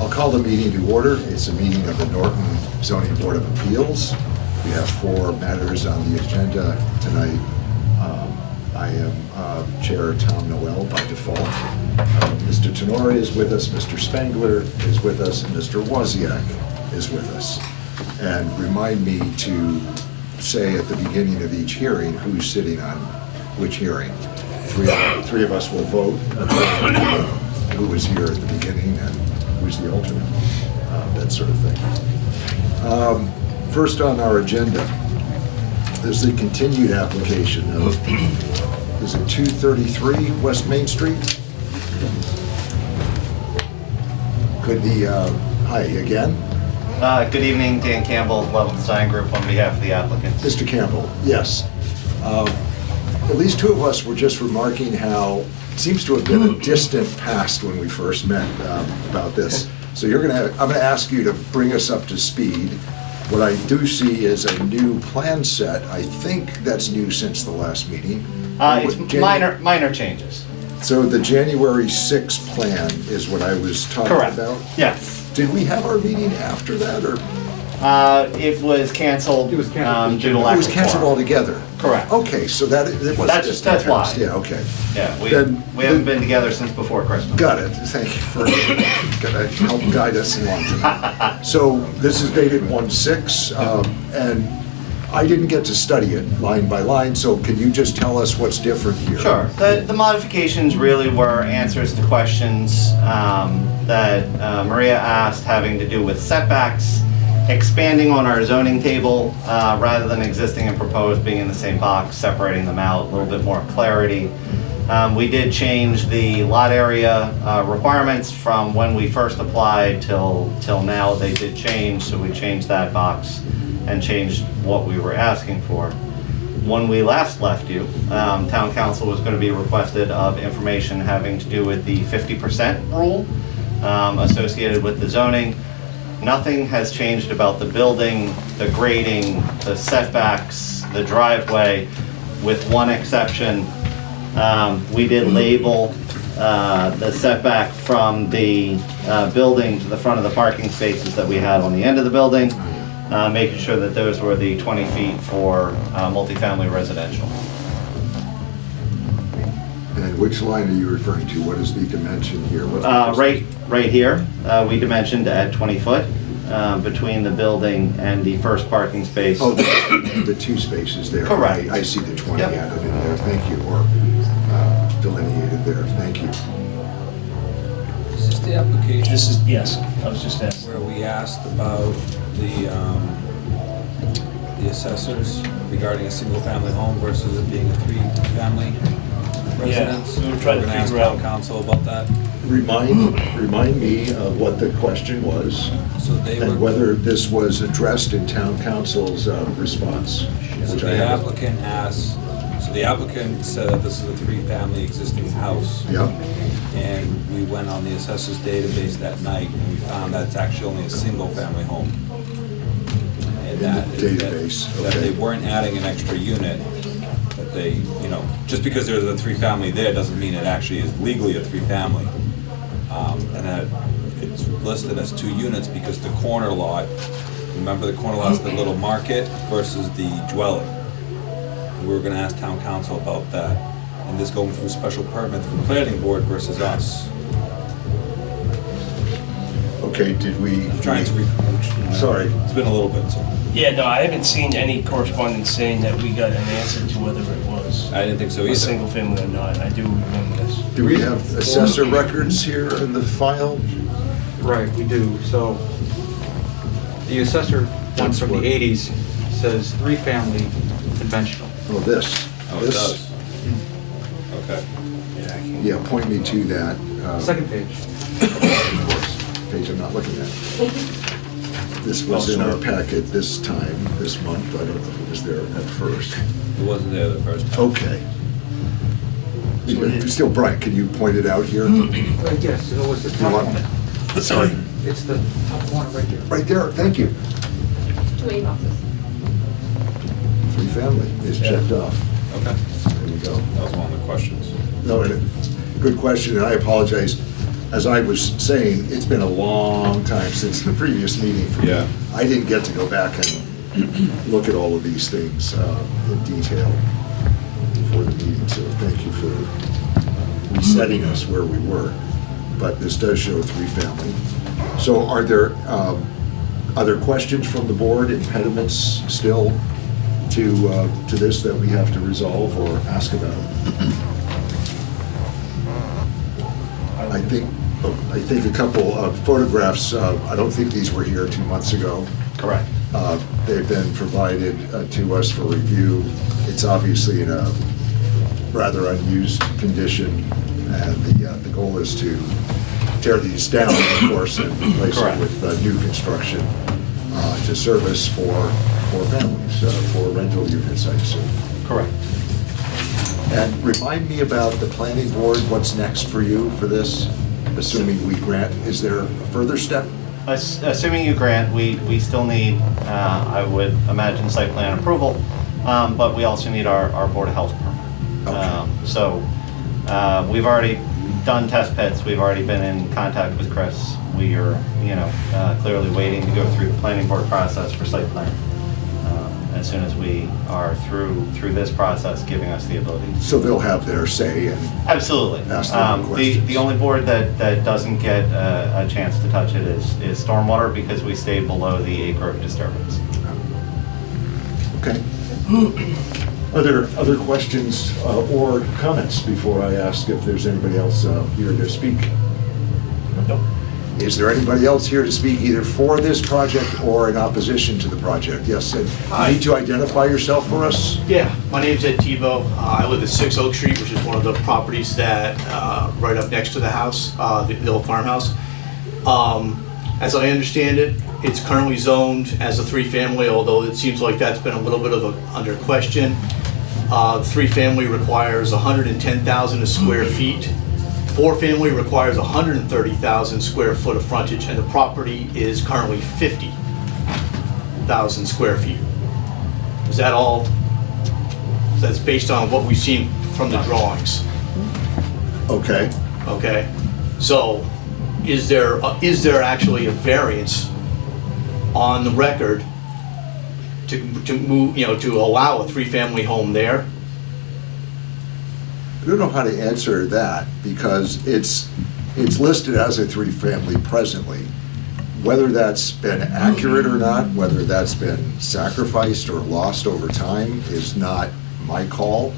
I'll call the meeting to order. It's a meeting of the Norton Zoning Board of Appeals. We have 4 matters on the agenda tonight. I am Chair Tom Noel by default. Mr. Tenori is with us, Mr. Spangler is with us, and Mr. Wozniak is with us. And remind me to say at the beginning of each hearing who's sitting on which hearing. Three of us will vote who was here at the beginning and who's the alternate, that sort of thing. First on our agenda is the continued application of, is it 233 West Main Street? Could the, hi again. Good evening, Dan Campbell, Level Design Group, on behalf of the applicant. Mr. Campbell, yes. At least 2 of us were just remarking how it seems to have been a distant past when we first met about this. So I'm gonna ask you to bring us up to speed. What I do see is a new plan set. I think that's new since the last meeting. It's minor changes. So the January 6th plan is what I was talking Correct. about? Yes. Did we have our meeting after that, or? It was canceled. It was canceled. Due to It lack was of canceled quorum. altogether? Correct. Okay, so that, it was That's distant why. past. Yeah, okay. Yeah, we Then- haven't been together since before Christmas. Got it, thank you for gonna help guide us along tonight. So this is dated 1/6, and I didn't get to study it line by line, so can you just tell us what's different here? Sure. The modifications really were answers to questions that Maria asked, having to do with setbacks, expanding on our zoning table rather than existing and proposed being in the same box, separating them out, a little bit more clarity. We did change the lot area requirements from when we first applied till now. They did change, so we changed that box and changed what we were asking for. When we last left you, town council was going to be requested of information having to do with the 50% rule associated with the zoning. Nothing has changed about the building, the grading, the setbacks, the driveway, with one exception. We did label the setback from the building to the front of the parking spaces that we had on the end of the building, making sure that those were the 20 feet for multifamily residential. And which line are you referring to? What is the dimension here? What's the Right here, we dimensioned at 20 foot between the building and the first parking space. Oh, the 2 spaces there. Correct. I see the 20 Yep. added in there, thank you, or delineated there, thank you. Is this the application This is, yes, I was just asking. where we asked about the assessors regarding a single-family home versus it being a 3-family residence? we were trying to We're gonna figure ask out- town council about that. Remind me of what the question was So they and were, whether this was addressed in town council's response. so which I the haven't- applicant asked, so the applicant said that this is a 3-family existing house. Yeah, And we went on the assessor's database that night and we found that it's actually only a single-family home. And In the that database, that okay. they weren't adding an extra unit, that they, just because there's a 3-family there doesn't mean it actually is legally a 3-family. And that it's listed as 2 units because the corner lot, remember the corner lot's the little market versus the dwelling. We were gonna ask town council about that, and this going through a special permit from the planning board versus us. okay, did we? I'm trying to Sorry. It's been a little bit, so. Yeah, no, I haven't seen any correspondence saying that we got an answer to whether it was I didn't think so a either. single family or not. I do remember this. Do we have assessor records here in the file? Right, we do. So the assessor one from what- the 80s says 3-family conventional. Oh, this. Oh, it This- does. Okay. Yeah, point me to that. Second page. Of course, page I'm not looking at. This was in our packet this time, this month. I don't know if it was there at first. It wasn't there the first time. Okay. Still, Brian, can you point it out here? Yes, it was the You top want- one. Sorry, It's the top corner right there. right there, thank you. 2 boxes. 3-family is checked off. Okay. There we go. That was one of the questions. No, good question, and I apologize. as I was saying, it's been a long time since the previous meeting for me. Yeah. I didn't get to go back and look at all of these things in detail before the meeting, so thank you for resetting us where we were. But this does show three-family. So are there other questions from the board, impediments still to this that we have to resolve or ask about? I think a couple of photographs, I don't think these were here 2 months ago. Correct. They've been provided to us for review. It's obviously in a rather unused condition, and the goal is to tear these down, of course, and replace it Correct. with new construction to service for families, for rental units, I assume. Correct. And remind me about the planning board, what's next for you for this, assuming we grant, is there a further step? Assuming you grant, we still need, I would imagine, site plan approval, but we also need our Board of Health permit. Okay. So we've already done test pits, we've already been in contact with Chris. We are, clearly waiting to go through the planning board process for site plan. As soon as we are through this process, giving us the ability to. So they'll have their say and Absolutely. Ask them questions. The only board that doesn't get a chance to touch it is stormwater, because we stay below the acre of disturbance. Okay. Are there other questions or comments before I ask if there's anybody else here to speak? No. Is there anybody else here to speak either for this project or in opposition to the project? Yes, and you need to identify yourself for us? Yeah, my name's Ed Tebow. I live at 6 Oak Street, which is one of the properties that, right up next to the house, the old farmhouse. As I understand it, it's currently zoned as a three-family, although it seems like that's been a little bit of under question. Three-family requires 110,000 square feet. Four-family requires 130,000 square foot of frontage, and the property is currently 50,000 square feet. Is that all? That's based on what we've seen from the drawings, Okay. okay? So, is there actually a variance on the record to move, to allow a three-family home there? I don't know how to answer that because it's listed as a three-family presently. Whether that's been accurate or not, whether that's been sacrificed or lost over time is not my call.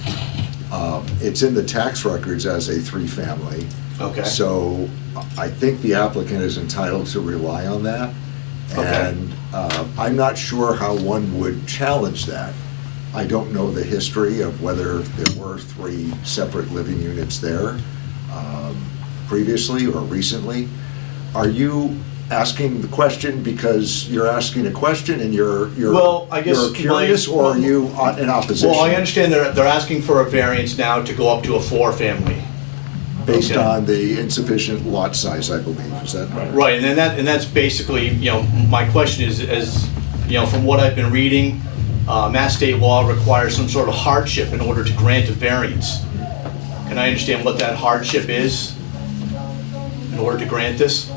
It's in the tax records as a three-family. Okay. So I think the applicant is entitled to rely on that. Okay. And I'm not sure how one would challenge that. I don't know the history of whether there were three separate living units there previously or recently. Are you asking the question because you're asking a question and you're Well, I guess you're curious, or are you in opposition? Well, I understand they're asking for a variance now to go up to a four-family. Based Okay. on the insufficient lot size, I believe, is that right? Right, and that's basically, my question is, from what I've been reading, Mass state law requires some sort of hardship in order to grant a variance. Can I understand what that hardship is in order to grant this?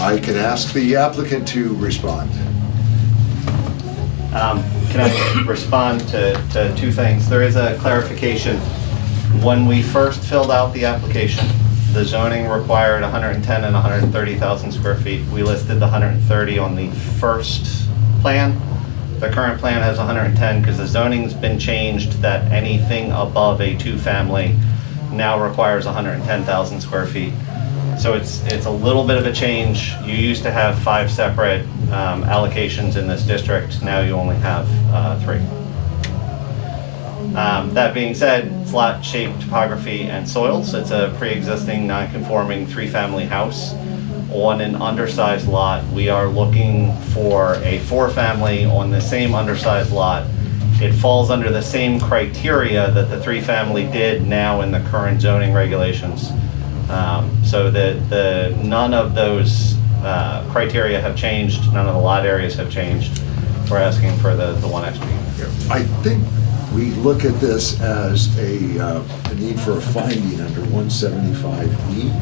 I can ask the applicant to respond. Can I respond to two things? There is a clarification. When we first filled out the application, the zoning required 110 and 130,000 square feet. We listed the 130 on the first plan. The current plan has 110 because the zoning's been changed that anything above a two-family now requires 110,000 square feet. So it's a little bit of a change. You used to have 5 separate allocations in this district. Now you only have 3. That being said, it's lot shape, topography, and soils. It's a pre-existing non-conforming 3-family house on an undersized lot. We are looking for a 4-family on the same undersized lot. It falls under the same criteria that the 3-family did now in the current zoning regulations. So that none of those criteria have changed, none of the lot areas have changed. We're asking for the one extra unit. I think we look at this as a need for a finding under 175E.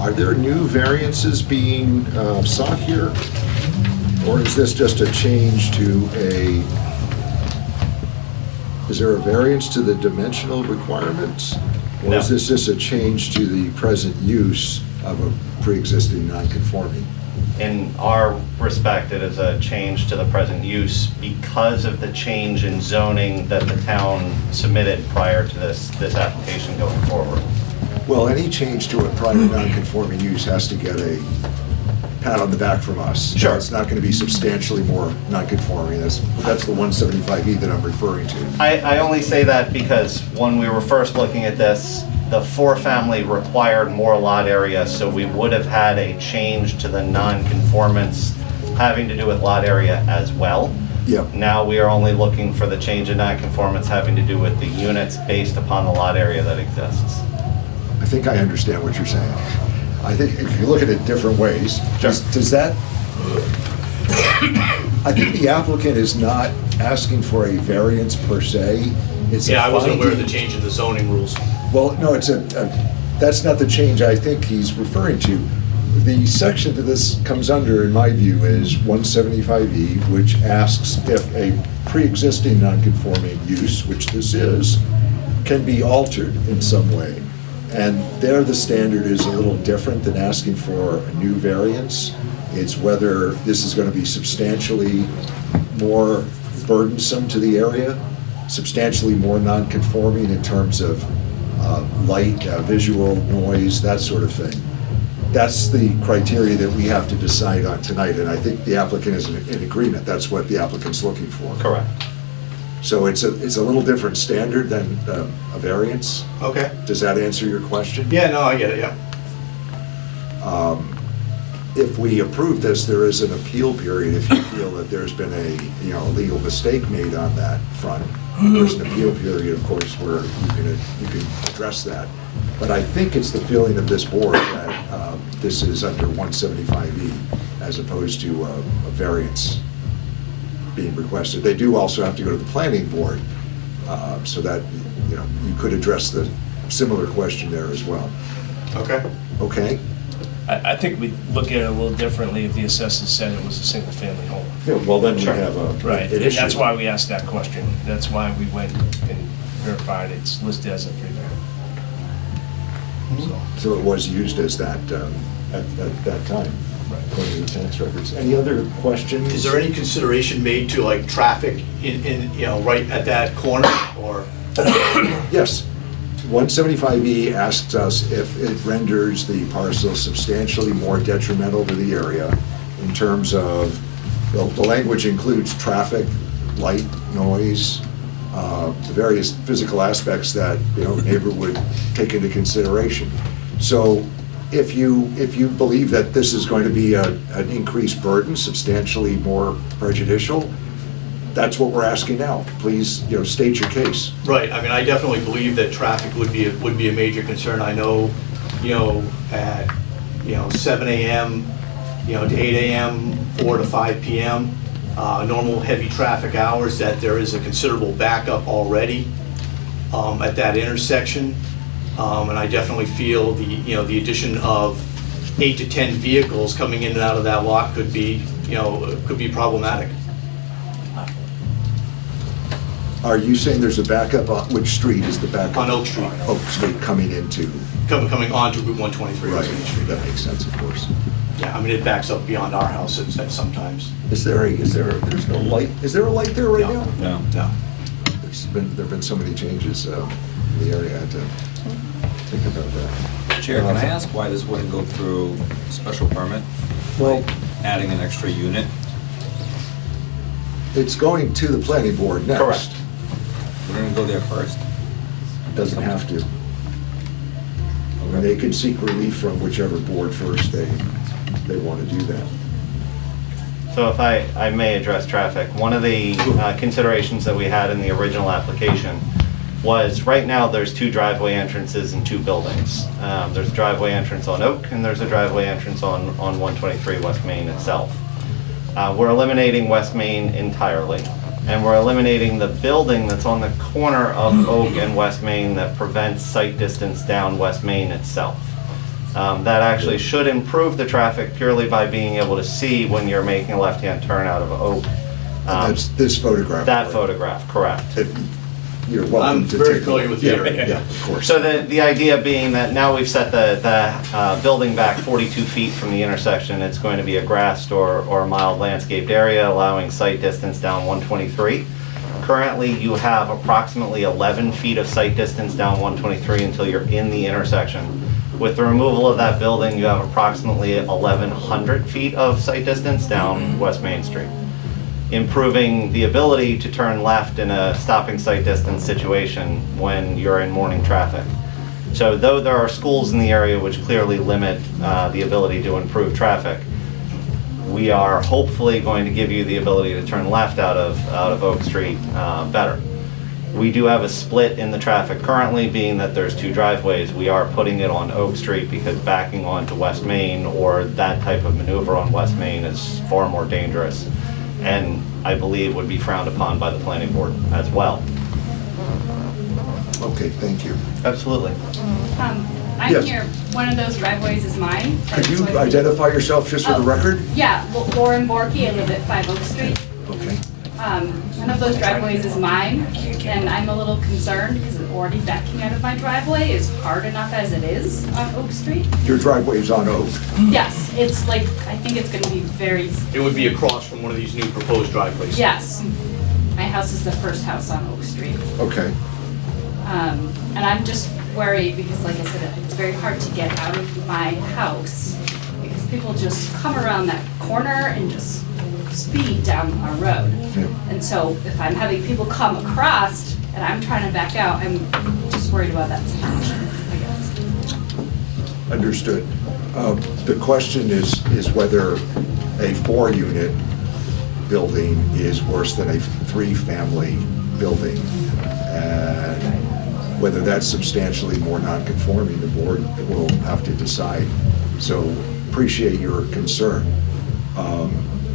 Are there new variances being sought here? Or is this just a change to is there a variance to the dimensional requirements? Or is No. this just a change to the present use of a pre-existing non-conforming? In our respect, it is a change to the present use because of the change in zoning that the town submitted prior to this application going forward. Well, any change to a prior non-conforming use has to get a pat on the back from us. Sure. It's not going to be substantially more non-conforming. That's the 175E that I'm referring to. I only say that because when we were first looking at this, the four-family required more lot area, so we would have had a change to the non-conformance having to do with lot area as well. Yep. Now we are only looking for the change in non-conformance having to do with the units based upon the lot area that exists. I think I understand what you're saying. I think if you look at it different ways, Sure. does that, I think the applicant is not asking for a variance per se. It's a Yeah, I wasn't aware of the finding. change in the zoning rules. Well, no, that's not the change I think he's referring to. The section that this comes under, in my view, is 175E, which asks if a pre-existing non-conforming use, which this is, can be altered in some way. And there, the standard is a little different than asking for a new variance. It's whether this is going to be substantially more burdensome to the area, substantially more non-conforming in terms of light, visual, noise, that sort of thing. That's the criteria that we have to decide on tonight, and I think the applicant is in agreement. That's what the applicant's looking for. Correct. So it's a little different standard than a variance. Okay. Does that answer your question? Yeah, no, I get it, yeah. If we approve this, there is an appeal period if you feel that there's been a legal mistake made on that front. There's an appeal period, of course, where you can address that. But I think it's the feeling of this board that this is under 175E as opposed to a variance being requested. They do also have to go to the planning board, so that you could address the similar question there as well. Okay. Okay? I think we'd look at it a little differently if the assessor said it was a single-family home. Yeah, well, then we Sure. have a Right, an and issue. that's why we asked that question. That's why we went and verified it's listed as a three-family. So it was used as that at that time, according to the tax records. Any other questions? Is there any consideration made to like traffic in right at that corner or? Yes. 175E asks us if it renders the parcel substantially more detrimental to the area in terms of, the language includes traffic, light, noise, the various physical aspects that, a neighbor would take into consideration. So if you believe that this is going to be an increased burden, substantially more prejudicial, that's what we're asking now. Please, state your case. Right, I mean, I definitely believe that traffic would be a major concern. I know, at, 7 AM, to 8 AM, 4 to 5 PM, normal heavy traffic hours, that there is a considerable backup already at that intersection. And I definitely feel the addition of 8 to 10 vehicles coming in and out of that lot could be problematic. Are you saying there's a backup on, which street is the backup? On Oak Street. Oak Street coming into, Coming onto Route 123. right, Main Street. that makes sense, of course. Yeah, I mean, it backs up beyond our house at sometimes. There's no light, is there a light there right No. now? No. No. There've been so many changes in the area, I had to think about that. Chair, can I ask why this wouldn't go through special permit? Well, Adding an extra unit? it's going to the planning board next. Correct. We're gonna go there first? Doesn't have to. Okay. They can seek relief from whichever board first they want to do that. So if I may address traffic, one of the considerations that we had in the original application was, right now, there's 2 driveway entrances and 2 buildings. There's a driveway entrance on Oak, and there's a driveway entrance on 123 West Main itself. We're eliminating West Main entirely. And we're eliminating the building that's on the corner of Oak and West Main that prevents sight distance down West Main itself. That actually should improve the traffic purely by being able to see when you're making a left-hand turn out of Oak. That's this photograph. That photograph, correct. You're welcome I'm to very take a familiar look. with the Yeah, area. Yeah, of course. So the idea being that now we've set the building back 42 feet from the intersection, it's going to be a grassed or a mild landscaped area, allowing sight distance down 123. Currently, you have approximately 11 feet of sight distance down 123 until you're in the intersection. With the removal of that building, you have approximately 1,100 feet of sight distance down West Main Street, improving the ability to turn left in a stopping sight distance situation when you're in morning traffic. So though there are schools in the area which clearly limit the ability to improve traffic, we are hopefully going to give you the ability to turn left out of Oak Street better. We do have a split in the traffic currently, being that there's two driveways. We are putting it on Oak Street because backing onto West Main or that type of maneuver on West Main is far more dangerous, and I believe would be frowned upon by the planning board as well. Okay, thank you. Absolutely. I'm Yes. here, one of those driveways is mine. Could you So I- identify yourself just for the Oh, record? Yeah, Lauren Borky, I live at 5 Oak Street. Okay. One of those driveways is mine, and I'm a little concerned because already backing out of my driveway is hard enough as it is on Oak Street. Your driveway is on Oak. Yes, it's like, I think it's gonna be very, It would be across from one of these new proposed driveways. yes. My house is the first house on Oak Street. Okay. And I'm just worried because, like I said, it's very hard to get out of my house because people just come around that corner and just speed down our road. Yeah. And so if I'm having people come across and I'm trying to back out, I'm just worried about that situation, I guess. Understood. The question is whether a 4-unit building is worse than a 3-family building. And whether that's substantially more non-conforming, the board will have to decide. So appreciate your concern.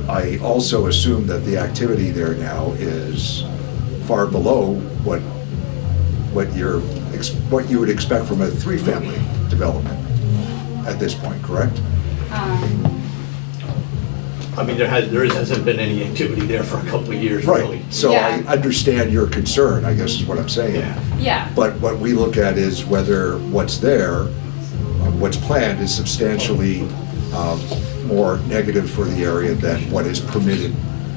I also assume that the activity there now is far below what you would expect from a 3-family development at this point, correct? I mean, there hasn't been any activity there for a couple of years, really. Right, so I Yeah. understand your concern, I guess is what I'm saying. Yeah. Yeah, But what we look at is whether what's there, what's planned is substantially more negative for the area than what is permitted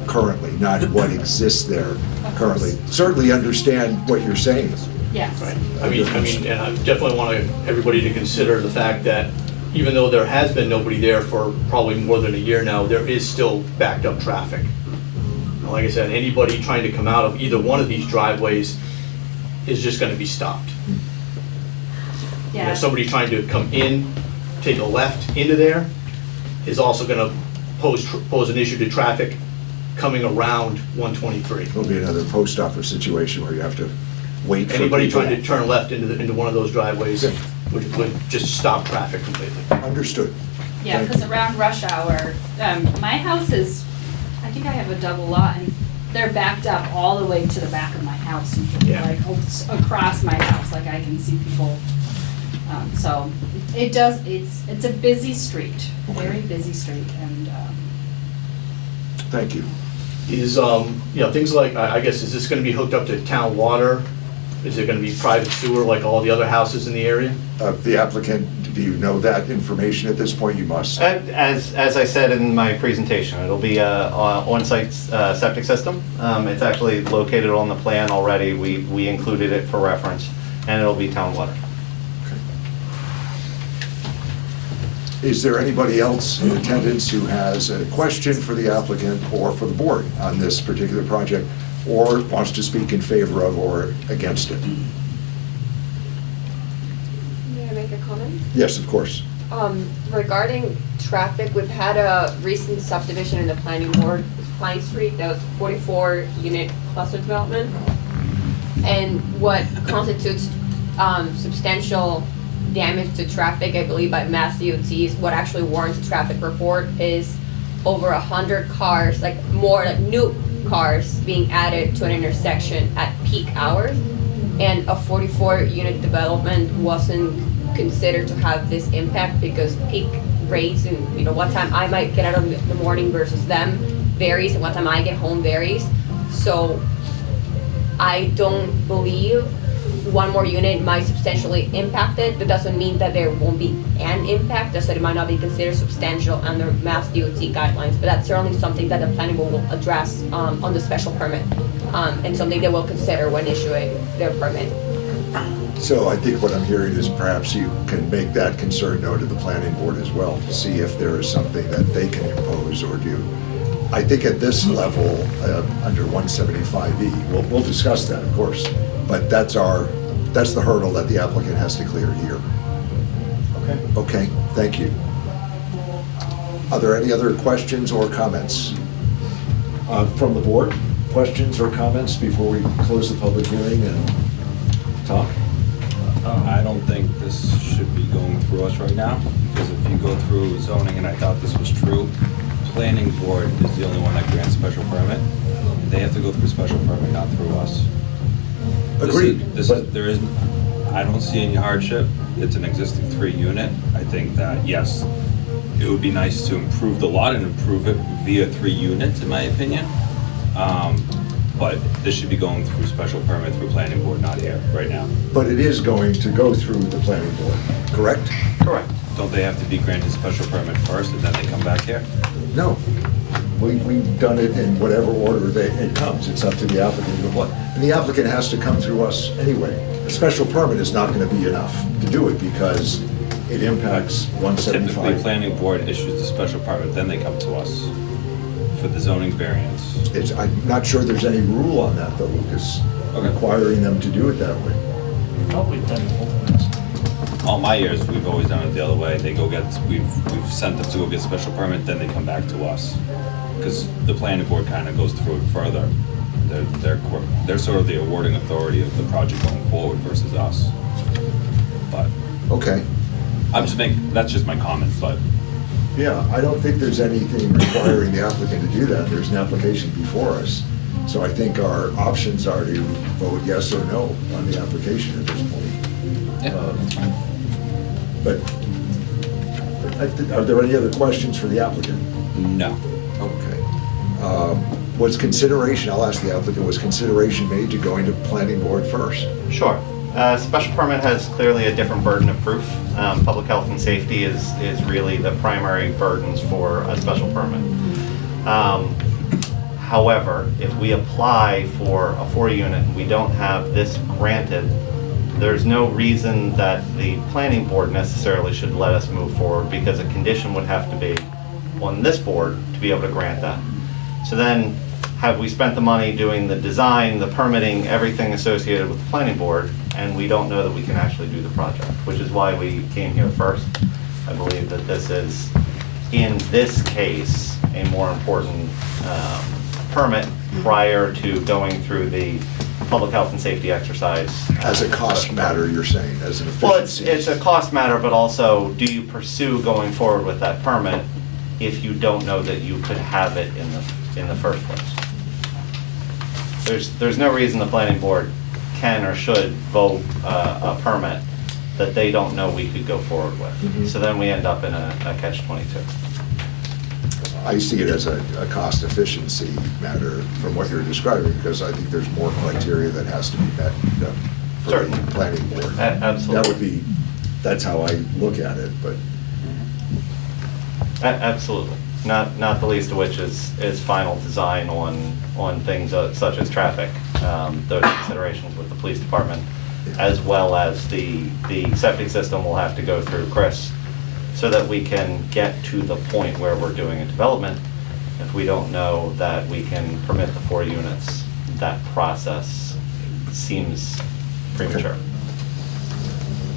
currently, not what exists there currently. Certainly understand what you're saying. yes. Right. I mean, and I definitely want everybody to consider the fact that even though there has been nobody there for probably more than a year now, there is still backed up traffic. And like I said, anybody trying to come out of either one of these driveways is just gonna be stopped. You know, Yeah. somebody trying to come in, take a left into there, is also gonna pose an issue to traffic coming around 123. It'll be another post office situation where you have to wait for Anybody people. trying to turn left into one of those driveways would just stop traffic completely. Understood. Yeah, Thank because you. around rush hour, my house is, I think I have a double lot, and they're backed up all the way to the back of my house, Yeah. like across my house, like I can see people. So it does, it's a busy street, very busy street, and, Thank you. Is, things like, I guess, is this gonna be hooked up to town water? Is it gonna be private sewer like all the other houses in the area? The applicant, do you know that information at this point? You must. As I said in my presentation, it'll be a on-site septic system. It's actually located on the plan already. We included it for reference, and it'll be town water. Is there anybody else in attendance who has a question for the applicant or for the board on this particular project, or wants to speak in favor of or against it? May I make a comment? Yes, of course. Regarding traffic, we've had a recent subdivision in the planning board, Pine Street, that was 44-unit cluster development. And what constitutes substantial damage to traffic, I believe by Mass DOT, is what actually warrants a traffic report, is over 100 cars, like more like new cars being added to an intersection at peak hours, and a 44-unit development wasn't considered to have this impact because peak rates and, you know, what time I might get out of the morning versus them varies, and what time I get home varies. So I don't believe one more unit might substantially impact it. That doesn't mean that there won't be an impact, just that it might not be considered substantial under Mass DOT guidelines. But that's certainly something that the planning board will address on the special permit, and something they will consider when issuing their permit. So I think what I'm hearing is perhaps you can make that concern known to the planning board as well, to see if there is something that they can impose or do. I think at this level, under 175E, we'll discuss that, of course, but that's the hurdle that the applicant has to clear here. Okay. Okay, thank you. Are there any other questions or comments from the board? Questions or comments before we close the public hearing and talk? I don't think this should be going through us right now, because if you go through zoning, and I thought this was true, planning board is the only one that grants special permit. They have to go through special permit, not through us. Agreed. There isn't, I don't see any hardship. It's an existing 3-unit. I think that, yes, it would be nice to improve the lot and improve it via 3 units, in my opinion. But this should be going through special permit through planning board, not here, right now. But it is going to go through the planning board, correct? Correct. Don't they have to be granted special permit first and then they come back here? No. We've done it in whatever order it comes. It's up to the applicant to apply. And the applicant has to come through us anyway. A special permit is not going to be enough to do it because it impacts 175. Typically, planning board issues the special permit, then they come to us for the zoning variance. I'm not sure there's any rule on that though, Lucas, Okay. requiring them to do it that way. Probably done it both ways. All my years, we've always done it the other way. They go get, we've sent them to go get special permit, then they come back to us. Because the planning board kind of goes through it further. They're sort of the awarding authority of the project going forward versus us. But Okay. that's just my comments, but Yeah, I don't think there's anything requiring the applicant to do that. There's an application before us. So I think our options are to vote yes or no on the application at this point. But are there any other questions for the applicant? no. Okay. Was consideration, I'll ask the applicant, was consideration made to going to planning board first? Sure. Special permit has clearly a different burden of proof. Public health and safety is really the primary burdens for a special permit. However, if we apply for a 4-unit and we don't have this granted, there's no reason that the planning board necessarily should let us move forward, because a condition would have to be on this board to be able to grant that. So then, have we spent the money doing the design, the permitting, everything associated with the planning board, and we don't know that we can actually do the project, which is why we came here first. I believe that this is, in this case, a more important permit prior to going through the public health and safety exercise. As a cost matter, you're saying, as an Well, efficiency? it's a cost matter, but also, do you pursue going forward with that permit if you don't know that you could have it in the first place? There's no reason the planning board can or should vote a permit that they don't know we could go forward with. Mhm. So then we end up in a catch-22. I see it as a cost efficiency matter from what you're describing, because I think there's more criteria that has to be met for the Certainly. planning board. Absolutely. That would be, that's how I look at it, but Absolutely. Not the least of which is final design on things such as traffic, those considerations with the police department, as well as the septic system will have to go through Chris, so that we can get to the point where we're doing a development. If we don't know that we can permit the 4 units, that process seems premature.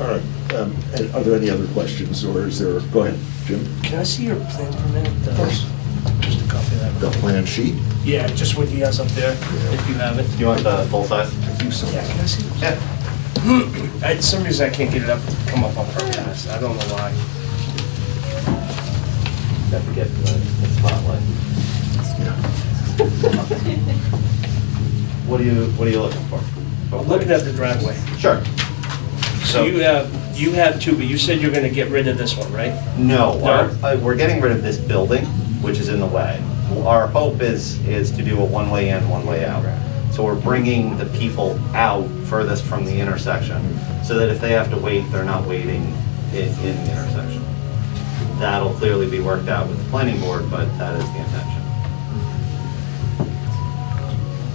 all right. And are there any other questions, or is there, go ahead, Jim. Can I see your plan for a minute? Of course. Just a copy of that. The plan sheet? Yeah, just what he has up there, if you have it. Do you want the full size? Yeah, can I see it? Yeah. For some reason, I can't get it up, come up on purpose. I don't know why. Have to get the spotlight. Yeah. What are you looking for? Looking at the driveway. Sure. So you have two, but you said you're gonna get rid of this one, right? No, No? we're getting rid of this building, which is in the way. Our hope is to do a one-way in, one-way out. So we're bringing the people out furthest from the intersection, so that if they have to wait, they're not waiting in the intersection. That'll clearly be worked out with the planning board, but that is the intention.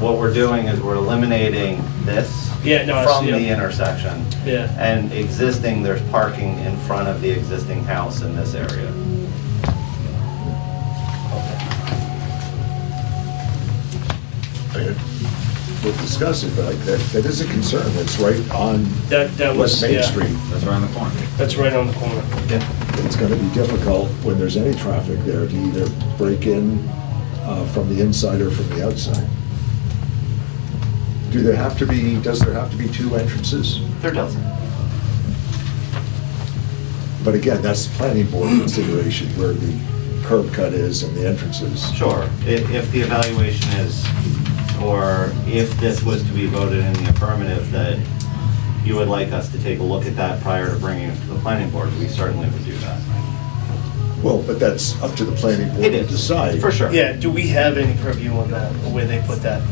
What we're doing is we're eliminating this Yeah, no, I from see, the yeah. intersection. Yeah. And existing, there's parking in front of the existing house in this area. We'll discuss it, but that is a concern. That's right on That was, West Main yeah. Street. That's right on the corner. That's right on the corner. It's gonna be difficult when there's any traffic there to either break in from the inside or from the outside. Does there have to be two entrances? There doesn't. But again, that's planning board consideration, where the curb cut is and the entrances. Sure, if the evaluation is, or if this was to be voted in the affirmative, that you would like us to take a look at that prior to bringing it to the planning board, we certainly would do that. Well, but that's up to the planning board It to is, decide. for sure. Yeah, do we have any purview on that, or where they put that?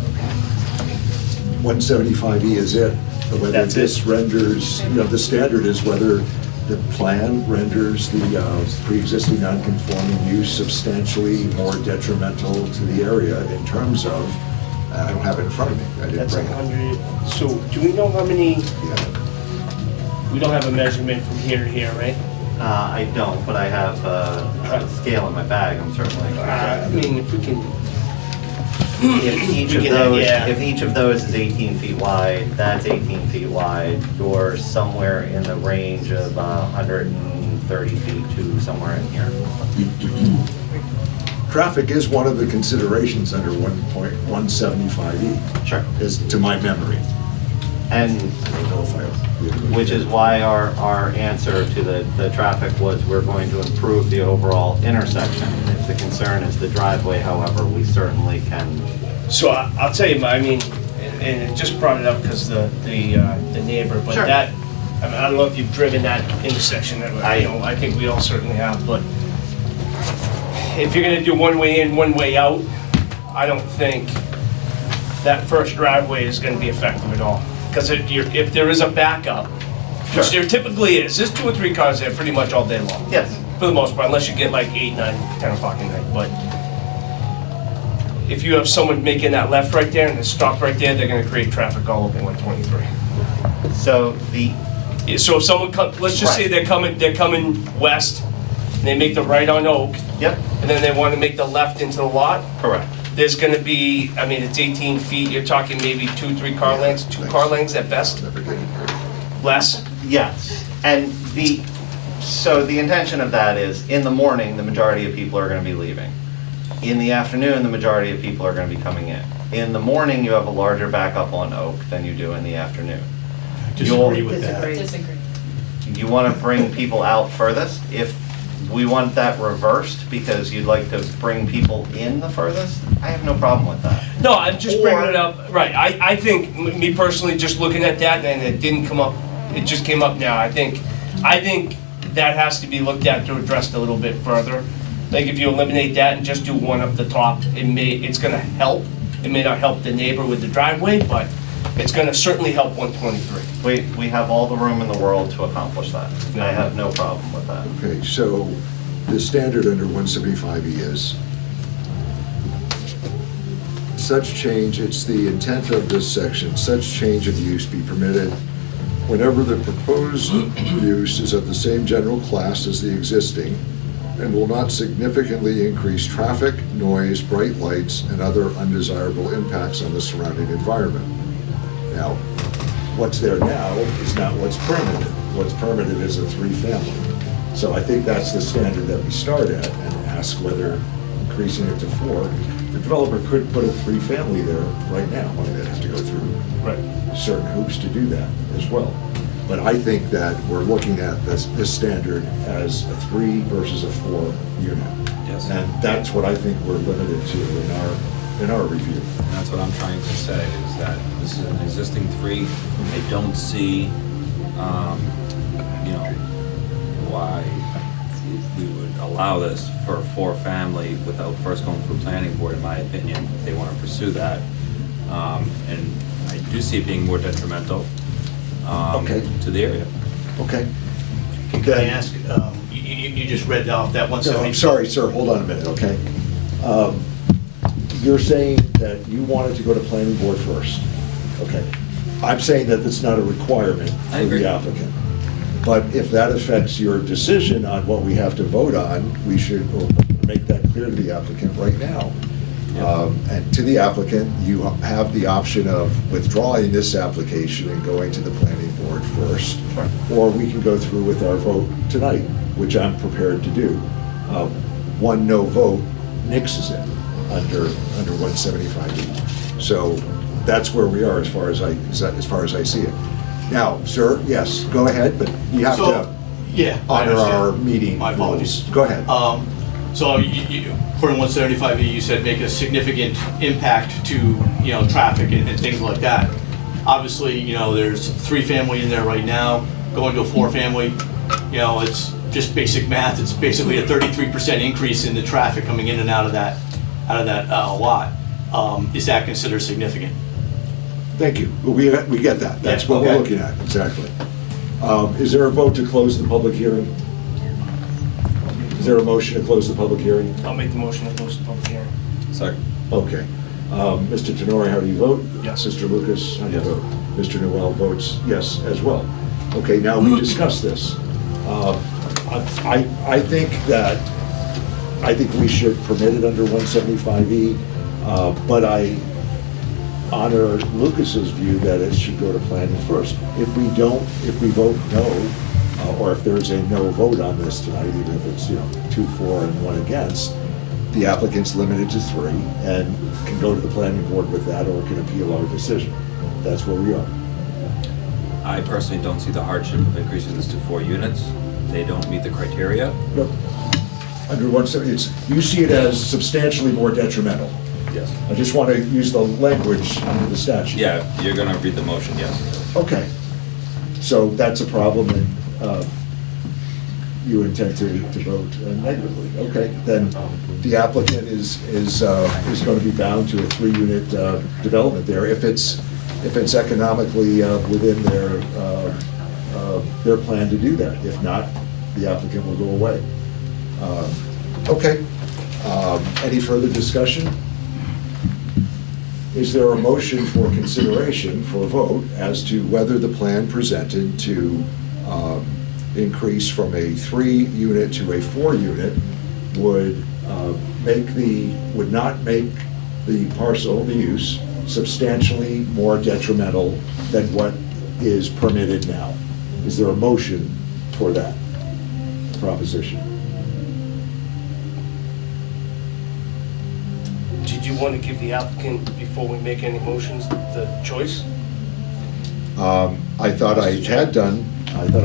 175E is it, whether That's it. this renders, the standard is whether the plan renders the pre-existing non-conforming use substantially more detrimental to the area in terms of, I don't have it in front of me, I didn't That's bring it. 100, so do we know how many, Yeah. we don't have a measurement from here to here, right? I don't, but I have a scale in my bag, I'm certainly. I mean, if we can, If each We of can, those, yeah. if each of those is 18 feet wide, that's 18 feet wide, you're somewhere in the range of 130 feet to somewhere in here. Traffic is one of the considerations under 1.175E, Sure. is to my memory. And I don't know if I. which is why our answer to the traffic was we're going to improve the overall intersection. If the concern is the driveway, however, we certainly can. so I'll tell you, I mean, and it just brought it up because the neighbor, but Sure. that, I mean, I don't know if you've driven that intersection, I think we all certainly have, but if you're gonna do one way in, one way out, I don't think that first driveway is gonna be effective at all. Because if there is a backup, which Sure. there typically is, there's 2 or 3 cars there pretty much all day long. Yes. For the most part, unless you get like 8, 9, 10 o'clock at night, but if you have someone making that left right there and they stop right there, they're gonna create traffic all over 123. So So if someone let's just say they're coming west, and they make the right on Oak, yep, and then they wanna make the left into the lot, correct. there's gonna be, I mean, it's 18 feet, you're talking maybe 2, 3 car lengths, 2 car lengths at best, Never getting there. less? Yes, and so the intention of that is, in the morning, the majority of people are gonna be leaving. In the afternoon, the majority of people are gonna be coming in. In the morning, you have a larger backup on Oak than you do in the afternoon. Disagree with that. Disagree. You wanna bring people out furthest? If we want that reversed, because you'd like to bring people in the furthest, I have no problem with that. No, I'm just bringing Or- it up, right, I think, me personally, just looking at that, and it didn't come up, it just came up now, I think that has to be looked at to address a little bit further. Like, if you eliminate that and just do one up the top, it's gonna help, it may not help the neighbor with the driveway, but it's gonna certainly help 123. We have all the room in the world to accomplish that. I have no problem with that. Okay, so the standard under 175E is such change, it's the intent of this section, such change of use be permitted whenever the proposed use is of the same general class as the existing and will not significantly increase traffic, noise, bright lights, and other undesirable impacts on the surrounding environment. Now, what's there now is not what's permitted. What's permitted is a 3-family. So I think that's the standard that we start at and ask whether increasing it to 4. The developer could put a 3-family there right now. I mean, they'd have to go through Right. certain hoops to do that as well. But I think that we're looking at this standard as a 3 versus a 4 unit. Yes. And that's what I think we're limited to in our in our review. And that's what I'm trying to say, is that this is an existing 3. I don't see, you know, why we would allow this for a 4-family without first going through planning board, in my opinion, if they want to pursue that. And I do see it being more detrimental Okay. to the area. Okay? Can I ask, you just read off that No, 170? I'm sorry, sir, hold on a minute, okay? You're saying that you wanted to go to planning board first, okay? I'm saying that it's not a requirement I for agree. the applicant. But if that affects your decision on what we have to vote on, we should make that clear to the applicant right now. And to the applicant, you have the option of withdrawing this application and going to the planning board first. Or we can go through with our vote tonight, which I'm prepared to do. One no vote nixes it under 175E. So that's where we are as far as I see it. Now, sir, yes, go ahead, but you have to So, yeah, I honor understand. our meeting My apologies. rules. Go ahead. So according to 175E, you said make a significant impact to, you know, traffic and things like that. Obviously, you know, there's 3-family in there right now, going to a 4-family, you know, it's just basic math, it's basically a 33% increase in the traffic coming in and out of that lot. Is that considered significant? Thank you. We get that. That's Yeah, what we're okay. looking at, exactly. Is there a vote to close the public hearing? Is there a motion to close the public hearing? I'll make the motion to close the public hearing. Second. Okay. Mr. Tenori, how do you vote? Yes. Mr. Lucas, how do you Yes. vote? Mr. Noel votes yes as well. Okay, now we discussed this. I think we should permit it under 175E, but I honor Lucas's view that it should go to planning first. If we vote no, or if there's a no vote on this tonight, even if it's, 2 for and 1 against, the applicant's limited to 3 and can go to the planning board with that or can appeal our decision. That's where we are. I personally don't see the hardship of increasing this to 4 units. They don't meet the criteria. No, under 170, you see it as substantially more detrimental. Yes. I just want to use the language under the statute. Yeah, you're gonna read the motion, yes. Okay, so that's a problem, and you intend to vote negatively. Okay, then the applicant is going to be bound to a 3-unit development there if it's economically within their plan to do that. If not, the applicant will go away. Okay, any further discussion? Is there a motion for consideration for vote as to whether the plan presented to increase from a 3-unit to a 4-unit would not make the parcel, the use, substantially more detrimental than what is permitted now? Is there a motion for that proposition? Did you want to give the applicant, before we make any motions, the choice? I thought I had done that.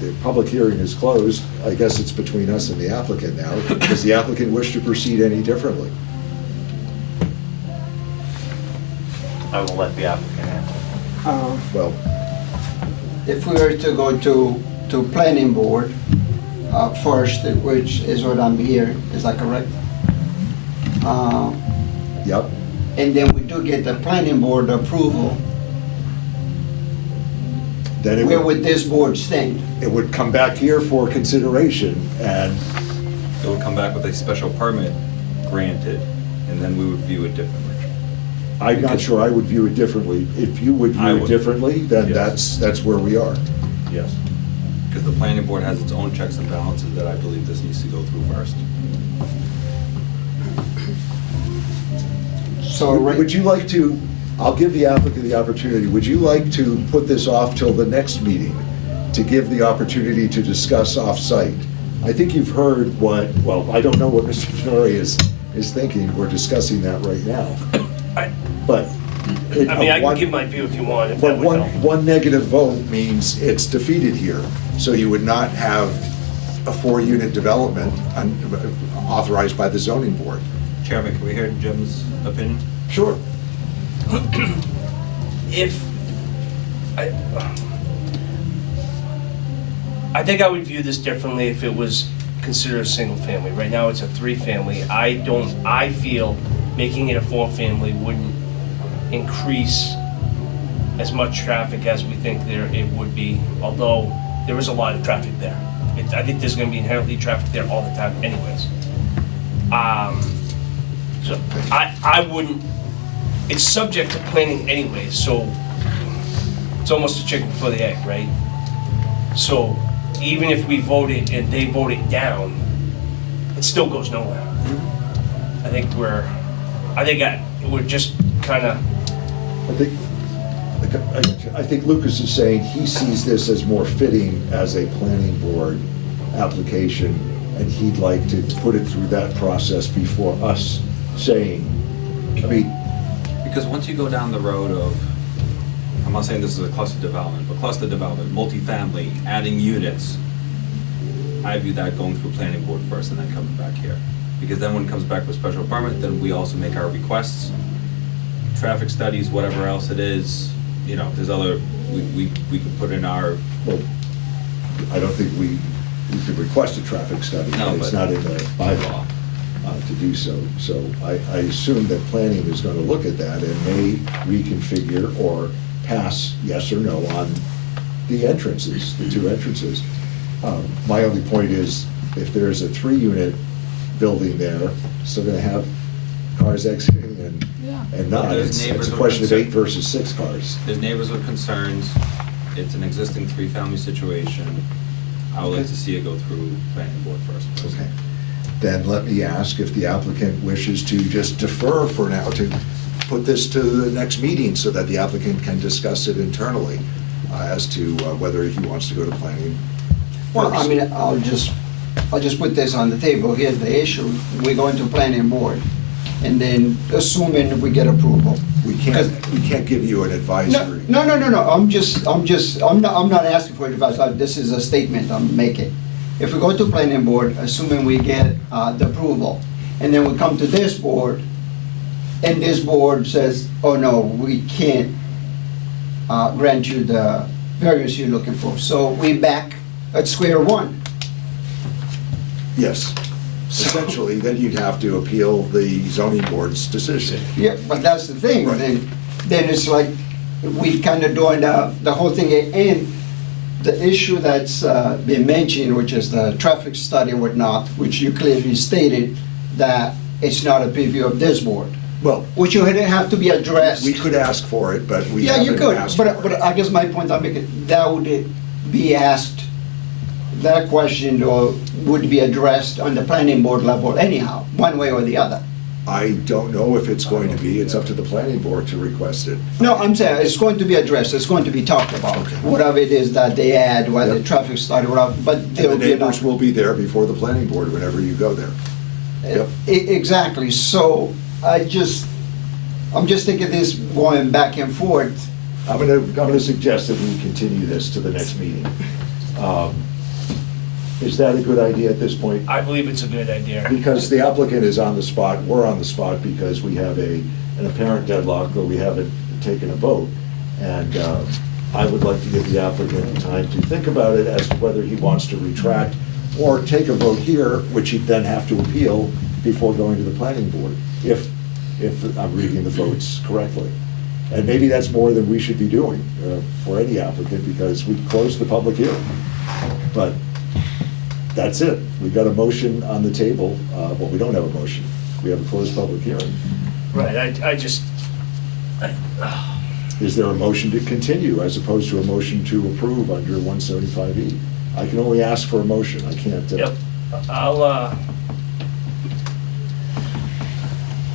The public hearing is closed. I guess it's between us and the applicant now. Does the applicant wish to proceed any differently? I will let the applicant answer. Well, If we were to go to planning board first, which is what I'm hearing, is that correct? yep. And then we do get the planning board approval, Then where would this board stand? it would come back here for consideration, and It would come back with a special permit granted, and then we would view it differently. I'm not sure I would view it differently. If you would I view it would. differently, then Yes. that's where we are. Yes. Because the planning board has its own checks and balances that I believe this needs to go through first. So, Would you like to, I'll give the applicant the opportunity, would you like to put this off till the next meeting to give the opportunity to discuss off-site? I think you've heard I don't know what Mr. Tenori is thinking, we're discussing that right now. But. I can give my view if you want, if But that would help. one negative vote means it's defeated here. So you would not have a 4-unit development authorized by the zoning board. Chairman, can we hear Jim's opinion? Sure. If, I think I would view this differently if it was considered a single family. Right now, it's a 3-family. I feel making it a 4-family wouldn't increase as much traffic as we think it would be, although there is a lot of traffic there. I think there's gonna be inherently traffic there all the time anyways. So I wouldn't, it's subject to planning anyways, so it's almost a chicken before the egg, right? So even if we vote it and they vote it down, it still goes nowhere. I think we're just kinda, I think Lucas is saying he sees this as more fitting as a planning board application, and he'd like to put it through that process before us saying, I mean, Because once you go down the road of, I'm not saying this is a cluster development, but cluster development, multifamily, adding units, I view that going through planning board first and then coming back here. Because then when it comes back with special permit, then we also make our requests, traffic studies, whatever else it is, you know, there's other, we could put in our, well, I don't think we could request a traffic study, No, but it's but- not in the bylaw to do so. So I assume that planning is gonna look at that and may reconfigure or pass yes or no on the entrances, the 2 entrances. My only point is, if there's a 3-unit building there, still gonna have cars exiting and not. There's It's neighbors a with question of concern. 8 versus 6 cars. there's neighbors with concerns, it's an existing 3-family situation. I would like to see it go through planning board first. Okay. Then let me ask if the applicant wishes to just defer for now, to put this to the next meeting so that the applicant can discuss it internally as to whether he wants to go to planning. Well, I first. mean, I'll just put this on the table. Here's the issue. We're going to planning board, and then assuming we get approval. We can't give you an advisory. No. I'm not asking for advice. This is a statement I'm making. If we go to planning board, assuming we get the approval, and then we come to this board, and this board says, oh no, we can't grant you the variance you're looking for. So we back at square one. Yes. Essentially, then you'd have to appeal the zoning board's decision. Yeah, but that's the thing, Right. then it's like, we kind of doing the whole thing, and the issue that's been mentioned, which is the traffic study and whatnot, which you clearly stated that it's not a preview of this board, Well, which would have to be addressed. we could ask for it, but we Yeah, you haven't could, asked for but it. I guess my point I'm making, that would be asked, that question or would be addressed on the planning board level anyhow, one way or the other. I don't know if it's going to be, it's up to the planning board to request it. No, I'm saying it's going to be addressed, it's going to be talked about, Okay. whatever it is that they add, whether Yep. traffic study, whatever, but And there the will be neighbors enough. will be there before the planning board whenever you go there. Yep. Exactly, so I'm just thinking this going back and forth. I'm gonna suggest that we continue this to the next meeting. Is that a good idea at this point? I believe it's a good idea. Because the applicant is on the spot, we're on the spot because we have an apparent deadlock, though we haven't taken a vote. And I would like to give the applicant time to think about it as to whether he wants to retract or take a vote here, which he'd then have to appeal before going to the planning board, if I'm reading the votes correctly. And maybe that's more than we should be doing for any applicant, because we closed the public hearing. But that's it. We've got a motion on the table. Well, we don't have a motion. We have a closed public hearing. Right, Is there a motion to continue as opposed to a motion to approve under 175E? I can only ask for a motion. I can't. Yep,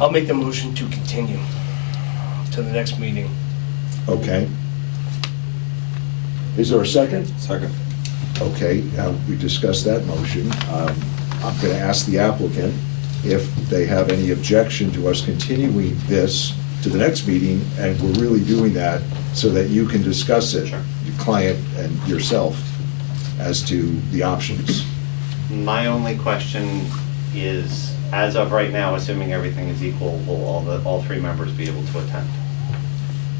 I'll make the motion to continue to the next meeting. Okay. Is there a second? Second. Okay, we discussed that motion. I'm going to ask the applicant if they have any objection to us continuing this to the next meeting, and we're really doing that so that you can discuss it, your client and yourself, as to the options. My only question is, as of right now, assuming everything is equal, will all three members be able to attend?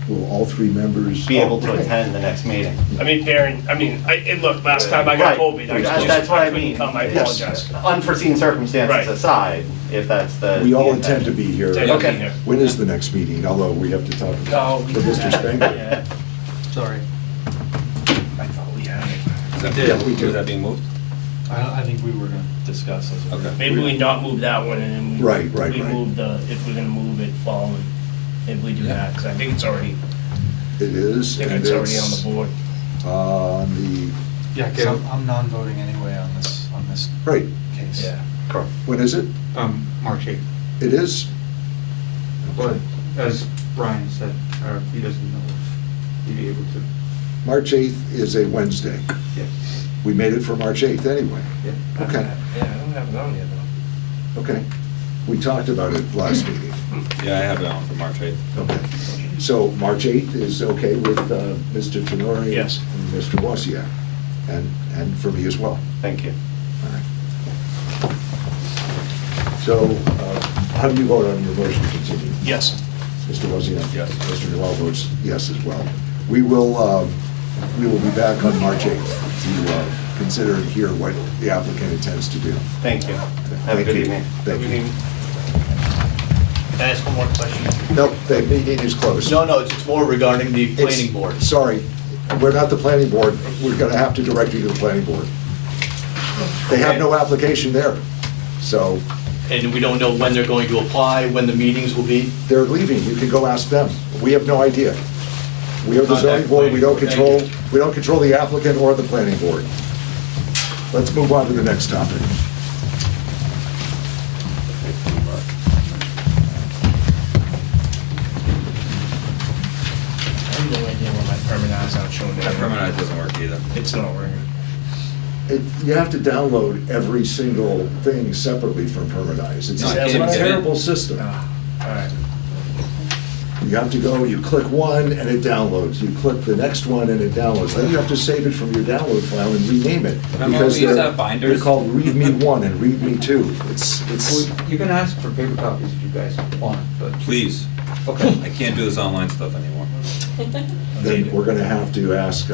Will all three members? Be able to okay. attend the next meeting? I mean, Baron, and look, last time I got Right. COVID, That's what I couldn't mean. come, I Yes. apologize. Unforeseen circumstances Right. aside, if that's the. We all the intend to intention. be here. Intend to be Okay. here. When is the next meeting? Although we have to talk No, we to Mr. Spengler. Yeah, Sorry. I thought we had it. Is that, Yeah, we do. is that being moved? I think we were gonna discuss this. Okay. Maybe we not move that one and then we. Right. We move if we're gonna move it following, maybe we do that, because I think it's already, It is, I think and it's already on the it's board. on the, Yeah, 'cause I'm non-voting anyway on this right, case. Yeah. Correct. when is it? March 8th. It is? But as Brian said, he doesn't know if he'd be able to. March 8th is a Wednesday. Yes. We made it for March 8th anyway. Yeah. Okay, Yeah, I don't have it on yet though. okay. We talked about it last meeting. Yeah, I have it on for March 8th. Okay. So March 8th is okay with Mr. Tenori? Yes. And Mr. Wozniak, and for me as well. Thank you. All right. So, how do you vote on your motion to continue? Yes. Mr. Wozniak? Yes. Mr. Noel votes yes as well. We will be back on March 8th to consider and hear what the applicant intends to do. Thank you. Have a Thank good you. evening. Thank you. Can I ask one more question? No, the meeting is closed. No, it's more regarding the It's- planning board. Sorry, we're not the planning board. We're gonna have to direct you to the planning board. They have no application there, so And we don't know when they're going to apply, when the meetings will be. they're leaving. You can go ask them. We have no idea. We are the zoning board. We don't control the applicant or the planning board. Let's move on to the next topic. I have no idea where my permanent's not showing That there. permanent doesn't work either. It's not working. You have to download every single thing separately from Permanize. It's No, I a can't even get it. terrible system. Ah, all right. You have to go, you click one and it downloads. You click the next one and it downloads. Then you have to save it from your download file and rename it. Remember Because we used to they're have binders? they're called README 1 and README 2. It's, You can ask for paper copies if you guys want, but. Please, Okay. I can't do this online stuff anymore. then we're gonna have to ask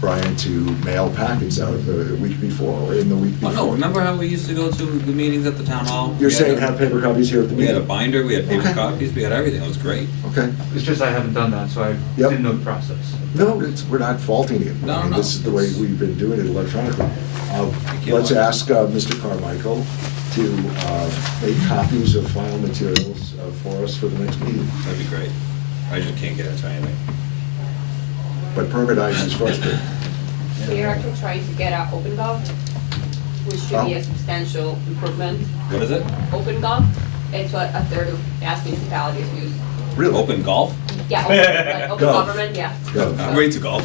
Brian to mail packets out the week before or in the week Oh, before. no, remember how we used to go to the meetings at the town hall? You're We had saying a- have paper copies here at the We had a meeting? binder, we had paper Okay. copies, we had everything, it was great. Okay. It's just I haven't done that, so I Yep. didn't know the process. No, we're not faulting you. No, I mean, no. This is the way we've been doing it electronically. can't Let's lie. ask Mr. Carmichael to make copies of file materials for us for the next meeting. That'd be great. I just can't get into anything. But Permanize is frustrating. We are actually trying to get out OpenGov, which should be Oh. a substantial improvement. What is it? OpenGov, it's what a third of gas municipalities use. Really? Open golf? Yeah, like open Gov. government, yeah. Go. I'm way too golf.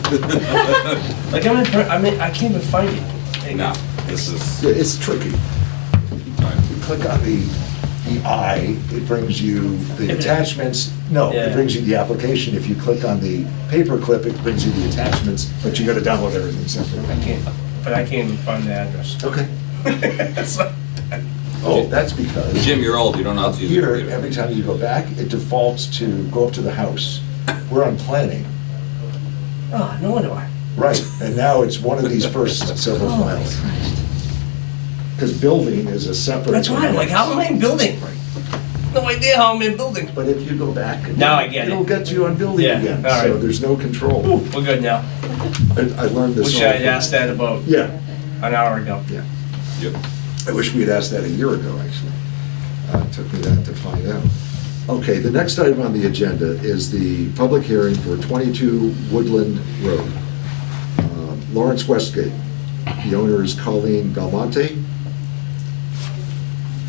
Like I can't even find it. No, this is, Yeah, it's tricky. You click on the I, it brings you the attachments. No, it Yeah. brings you the application. If you click on the paperclip, it brings you the attachments, but you gotta download everything separately. I can't even find the address. Okay. It's like- Oh, that's because. Jim, you're old, you don't know how Up to use a here, computer. every time you go back, it defaults to go up to the house. We're on planning. Oh, no wonder why. Right, and now it's one of these first several files. Because building is a separate. That's why, I'm like, how am I in building? No idea how I'm in building. But if you go back. Now I get it. It'll get you on building Yeah, again, all right. so there's no control. Ooh, we're good now. I learned this. Wish all I had from- asked that about Yeah, an hour ago. yeah. Yep. I wish we had asked that a year ago, actually. It took me that to find out. Okay, the next item on the agenda is the public hearing for 22 Woodland Road. Lawrence Westgate. The owner is Colleen Belmonte.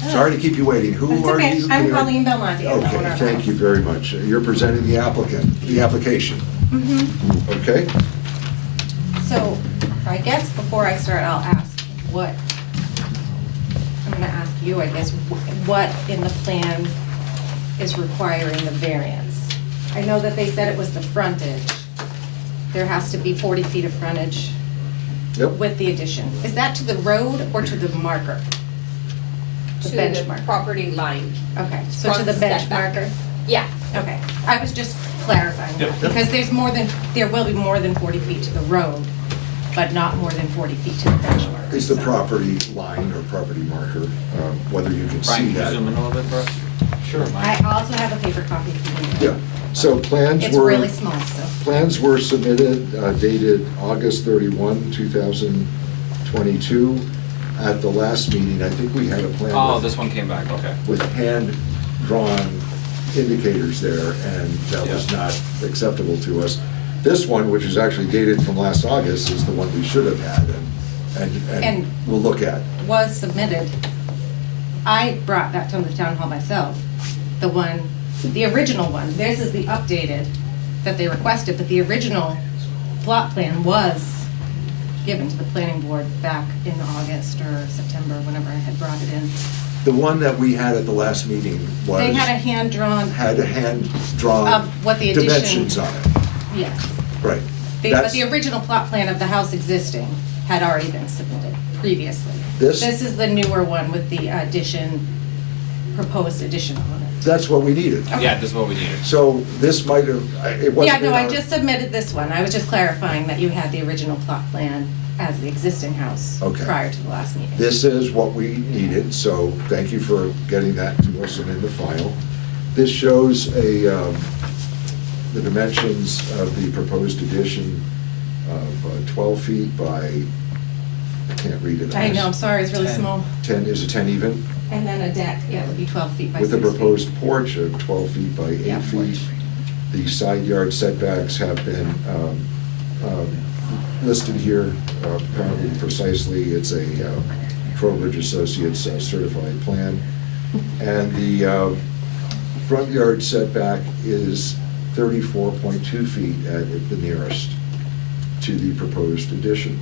Sorry to keep you waiting. Who That's are okay. you? I'm Colleen Belmonte. I'm the Okay, owner of thank the you very much. You're presenting the applicant, the application. Mm-hmm. Okay? So, I guess before I start, I'll ask what, I'm gonna ask you, I guess, what in the plan is requiring the variance? I know that they said it was the frontage. There has to be 40 feet of frontage Yep. with the addition. Is that to the road or to the marker? The To bench the marker? property line. Okay, so to Front the bench setback. marker? Yeah, Okay, I was just clarifying, Yep. because there will be more than 40 feet to the road, but not more than 40 feet to the bench marker. Is the so- property line or property marker, whether you can Brian, see can you that. zoom in a little bit for us? Sure. I also have a paper copy if you need it. Yeah, so plans It's were. really small, so. Plans were submitted, dated August 31, 2022. At the last meeting, I think we had a plan Oh, with- this one came back, okay. with hand-drawn indicators there, and that was Yeah. not acceptable to us. This one, which is actually dated from last August, is the one we should have had, and And- we'll look at. Was submitted. I brought that to the town hall myself, the original one. Theirs is the updated that they requested, but the original plot plan was given to the planning board back in August or September, whenever I had brought it in. The one that we had at the last meeting was. They had a hand-drawn, Had a hand-drawn Of what the addition- dimensions on it, yes. right. But That's- the original plot plan of the house existing had already been submitted previously. This- This is the newer one with the addition, proposed addition on it. That's what we needed. Yeah, this is what we needed. So this might have, it wasn't. Yeah, no, in I our- just submitted this one. I was just clarifying that you had the original plot plan as the existing house Okay. prior to the last meeting. This is what we needed, so thank you for getting that to us and in the file. This shows the dimensions of the proposed addition of 12 feet by, I can't read it. I know, I'm sorry, it's really 10. small. 10, is it 10 even? And then a deck, yeah, it would be 12 feet by 6 With feet. a proposed porch of 12 feet by 8 Yeah, porch. feet. The side yard setbacks have been listed here apparently precisely. It's a Trowbridge Associates certified plan. And the front yard setback is 34.2 feet at the nearest to the proposed addition.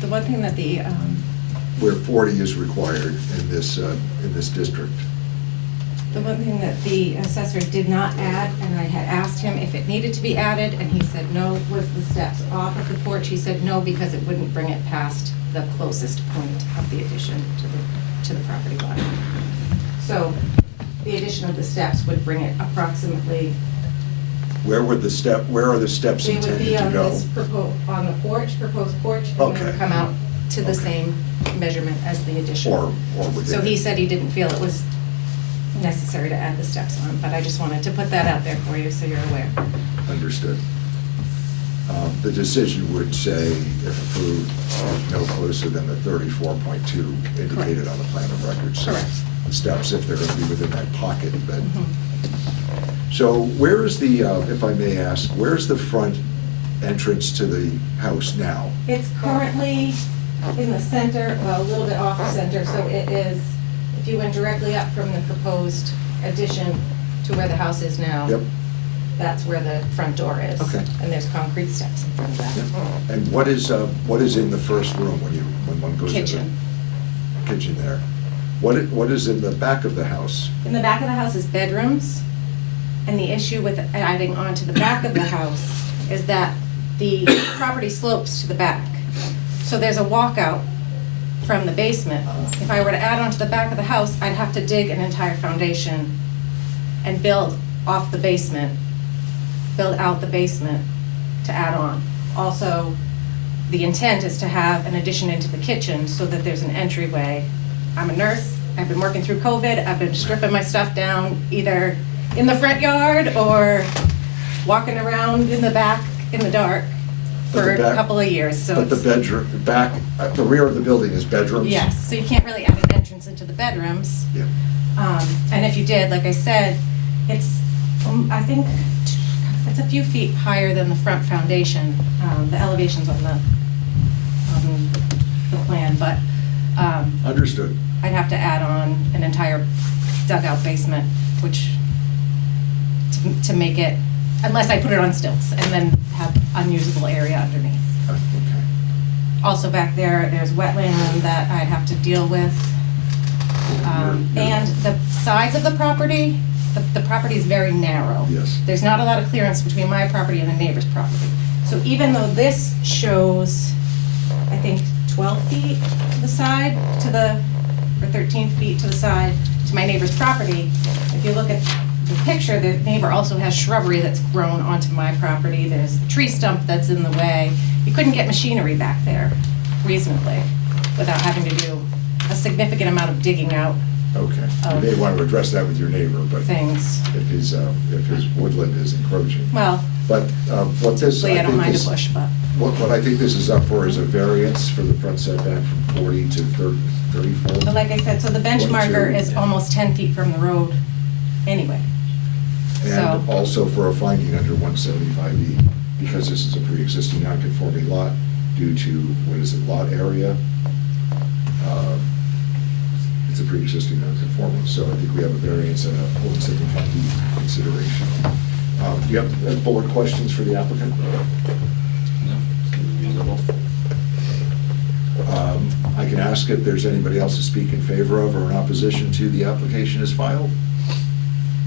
The one thing that Where 40 is required in this district. the one thing that the assessor did not add, and I had asked him if it needed to be added, and he said no, was the steps off of the porch. He said no, because it wouldn't bring it past the closest point of the addition to the property line. So the addition of the steps would bring it approximately, Where are the steps they would intended be to on go? this on the porch, proposed porch, and then Okay. come out to the Okay. same measurement as the addition. Or within So he it? said he didn't feel it was necessary to add the steps on, but I just wanted to put that out there for you, so you're aware. Understood. The decision would say, if approved, no closer than the 34.2 indicated on the plan of record. So Correct. the steps, if they're going to be within that pocket, but. Mhm. So where is the, if I may ask, where's the front entrance to the house now? It's currently in the center, well, a little bit off the center, so it is, if you went directly up from the proposed addition to where the house is now. Yep. That's where the front door is. Okay. And there's concrete steps in front of Yep. that. And what is in the first room when one goes into Kitchen. the kitchen there? What is in the back of the house? In the back of the house is bedrooms, and the issue with adding on to the back of the house is that the property slopes to the back. So there's a walkout from the basement. If I were to add on to the back of the house, I'd have to dig an entire foundation and build off the basement, build out the basement to add on. Also, the intent is to have an addition into the kitchen so that there's an entryway. I'm a nurse, I've been working through COVID, I've been stripping my stuff down either in the front yard or walking around in the back in the dark But for the back- a couple of years, so But the it's. bedroom, back, the rear of the building is bedrooms? Yes, so you can't really add an entrance into the bedrooms. Yeah. And if you did, like I said, it's, I think, it's a few feet higher than the front foundation, the elevations on the plan, but, Understood. I'd have to add on an entire dugout basement, which, to make it, unless I put it on stilts, and then have unusable area underneath. Okay. Also back there, there's wetland that I'd have to deal with. And the sides of the property, the property is very narrow. Yes. There's not a lot of clearance between my property and the neighbor's property. So even though this shows, I think, 12 feet to the side, or 13 feet to the side to my neighbor's property, if you look at the picture, the neighbor also has shrubbery that's grown onto my property. There's a tree stump that's in the way. You couldn't get machinery back there reasonably without having to do a significant amount of digging out Okay. You may want to address that with your neighbor, but things. if his woodland is encroaching. Well, But what this, I I don't think mind a this, bush, but. what I think this is up for is a variance for the front setback from 40 to 34. But like I said, so the bench marker is almost 10 feet from the road anyway. And So- also for a finding under 175E, because this is a pre-existing non-conforming lot due to, what is it, lot area? It's a pre-existing non-conforming, so I think we have a variance and a 175E consideration. Do you have board questions for the applicant? Reasonable. I can ask if there's anybody else to speak in favor of or in opposition to the application as filed.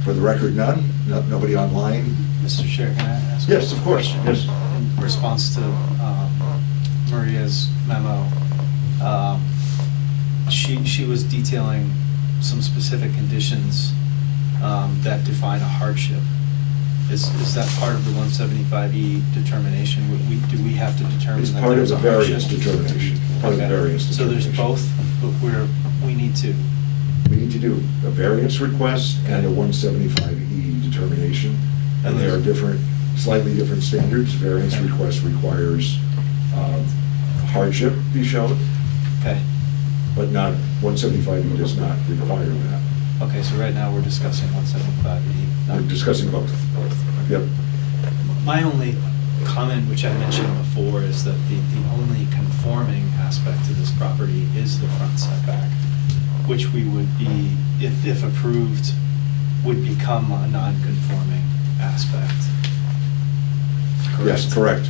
For the record, none? Nobody online? Mr. Chair, can I ask? Yes, of course, yes. In response to Maria's memo, she was detailing some specific conditions that define a hardship. Is that part of the 175E determination? Do we have to determine It's that part of there's the a hardship? variance determination, part of the Okay. variance So there's determination. both, but we need to. We need to do a variance request and a 175E determination, and they are different, slightly different standards. Variance request requires hardship be shown, Okay. but not, 175E does not require that. Okay, so right now we're discussing 175E. We're discussing both. Yep. My only comment, which I mentioned before, is that the only conforming aspect to this property is the front setback, which we would be, if approved, would become a non-conforming aspect. Yes, correct.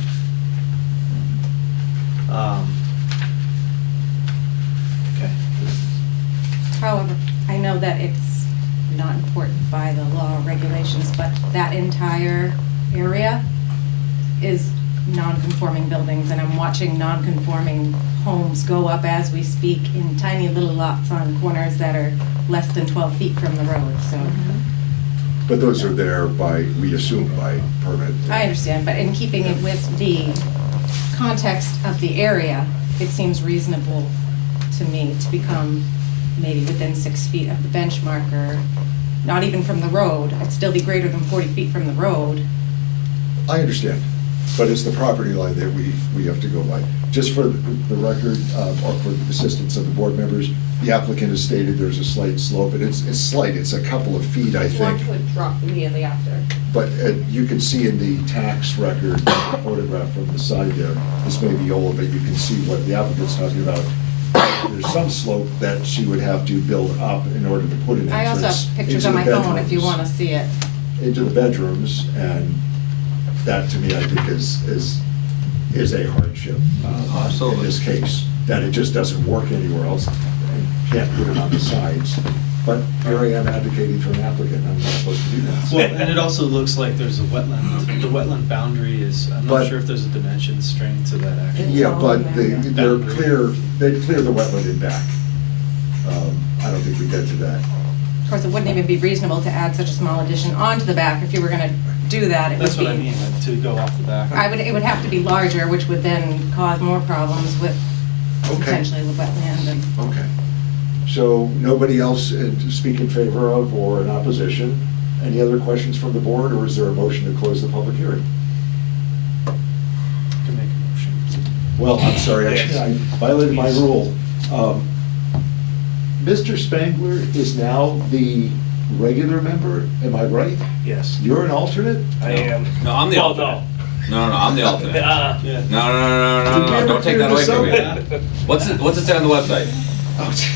Okay. However, I know that it's not important by the law or regulations, but that entire area is non-conforming buildings, and I'm watching non-conforming homes go up as we speak in tiny little lots on corners that are less than 12 feet from the road, so. But those are there by, we assume by permit. I understand, but in keeping it with the context of the area, it seems reasonable to me to become maybe within 6 feet of the bench marker, not even from the road. It'd still be greater than 40 feet from the road. I understand, but it's the property line that we have to go by. Just for the record, or for the assistance of the board members, the applicant has stated there's a slight slope, and it's slight, it's a couple of feet, I think. 1 foot drop immediately after. But you can see in the tax record, photograph from the side there, this may be old, but you can see what the applicant's talking about. There's some slope that she would have to build up in order to put an I also entrance have pictures into on the my phone if you bedrooms. want to see it. Into the bedrooms, and that to me, I think is a hardship. In Absolutely. this case, that it just doesn't work anywhere else, and can't put it on the sides. But here I am advocating for an applicant, I'm not supposed to do that. Well, and it also looks like there's a wetland. The wetland boundary is, I'm But- not sure if there's a dimension string to that actually. Yeah, but It's all they're boundary. clear, they'd clear the wetland in back. I don't think we get to that. Of course, it wouldn't even be reasonable to add such a small addition onto the back. If you were going to do that, it would be. That's what I mean, to go off the back. It would have to be larger, which would then cause more problems with Okay. potentially the wetland and. Okay. So nobody else to speak in favor of or in opposition? Any other questions from the board, or is there a motion to close the public hearing? Can make a motion. Well, I'm sorry, I violated my rule. Mr. Spangler is now the regular member, am I right? Yes, You're an alternate? I am. No, I'm the Well, alternate. No, I'm the alternate. no. Yeah. No, don't take that away from me. Did What's it say on the website?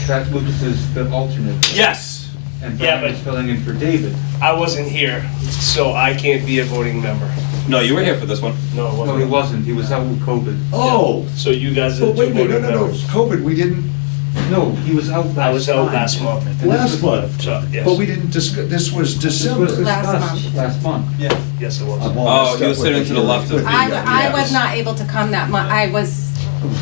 That Lucas is the alternate. Yes, And Yeah, Brian is but- filling in for David. I wasn't here, so I can't be a voting member. No, you were here for this one. No, I wasn't. No, he wasn't, he was out with COVID. Oh, So you guys are but the wait two a minute, voting no, members. COVID, we didn't, No, he was out last month. I was out last month. And this Last was- month, So, yes. but we didn't discuss, this was This was December. Last discussed month. last month. Yeah, yes, it was. I'm all Oh, messed he up was with sitting the to the left of- with the, I was yes. not able to come that month. I was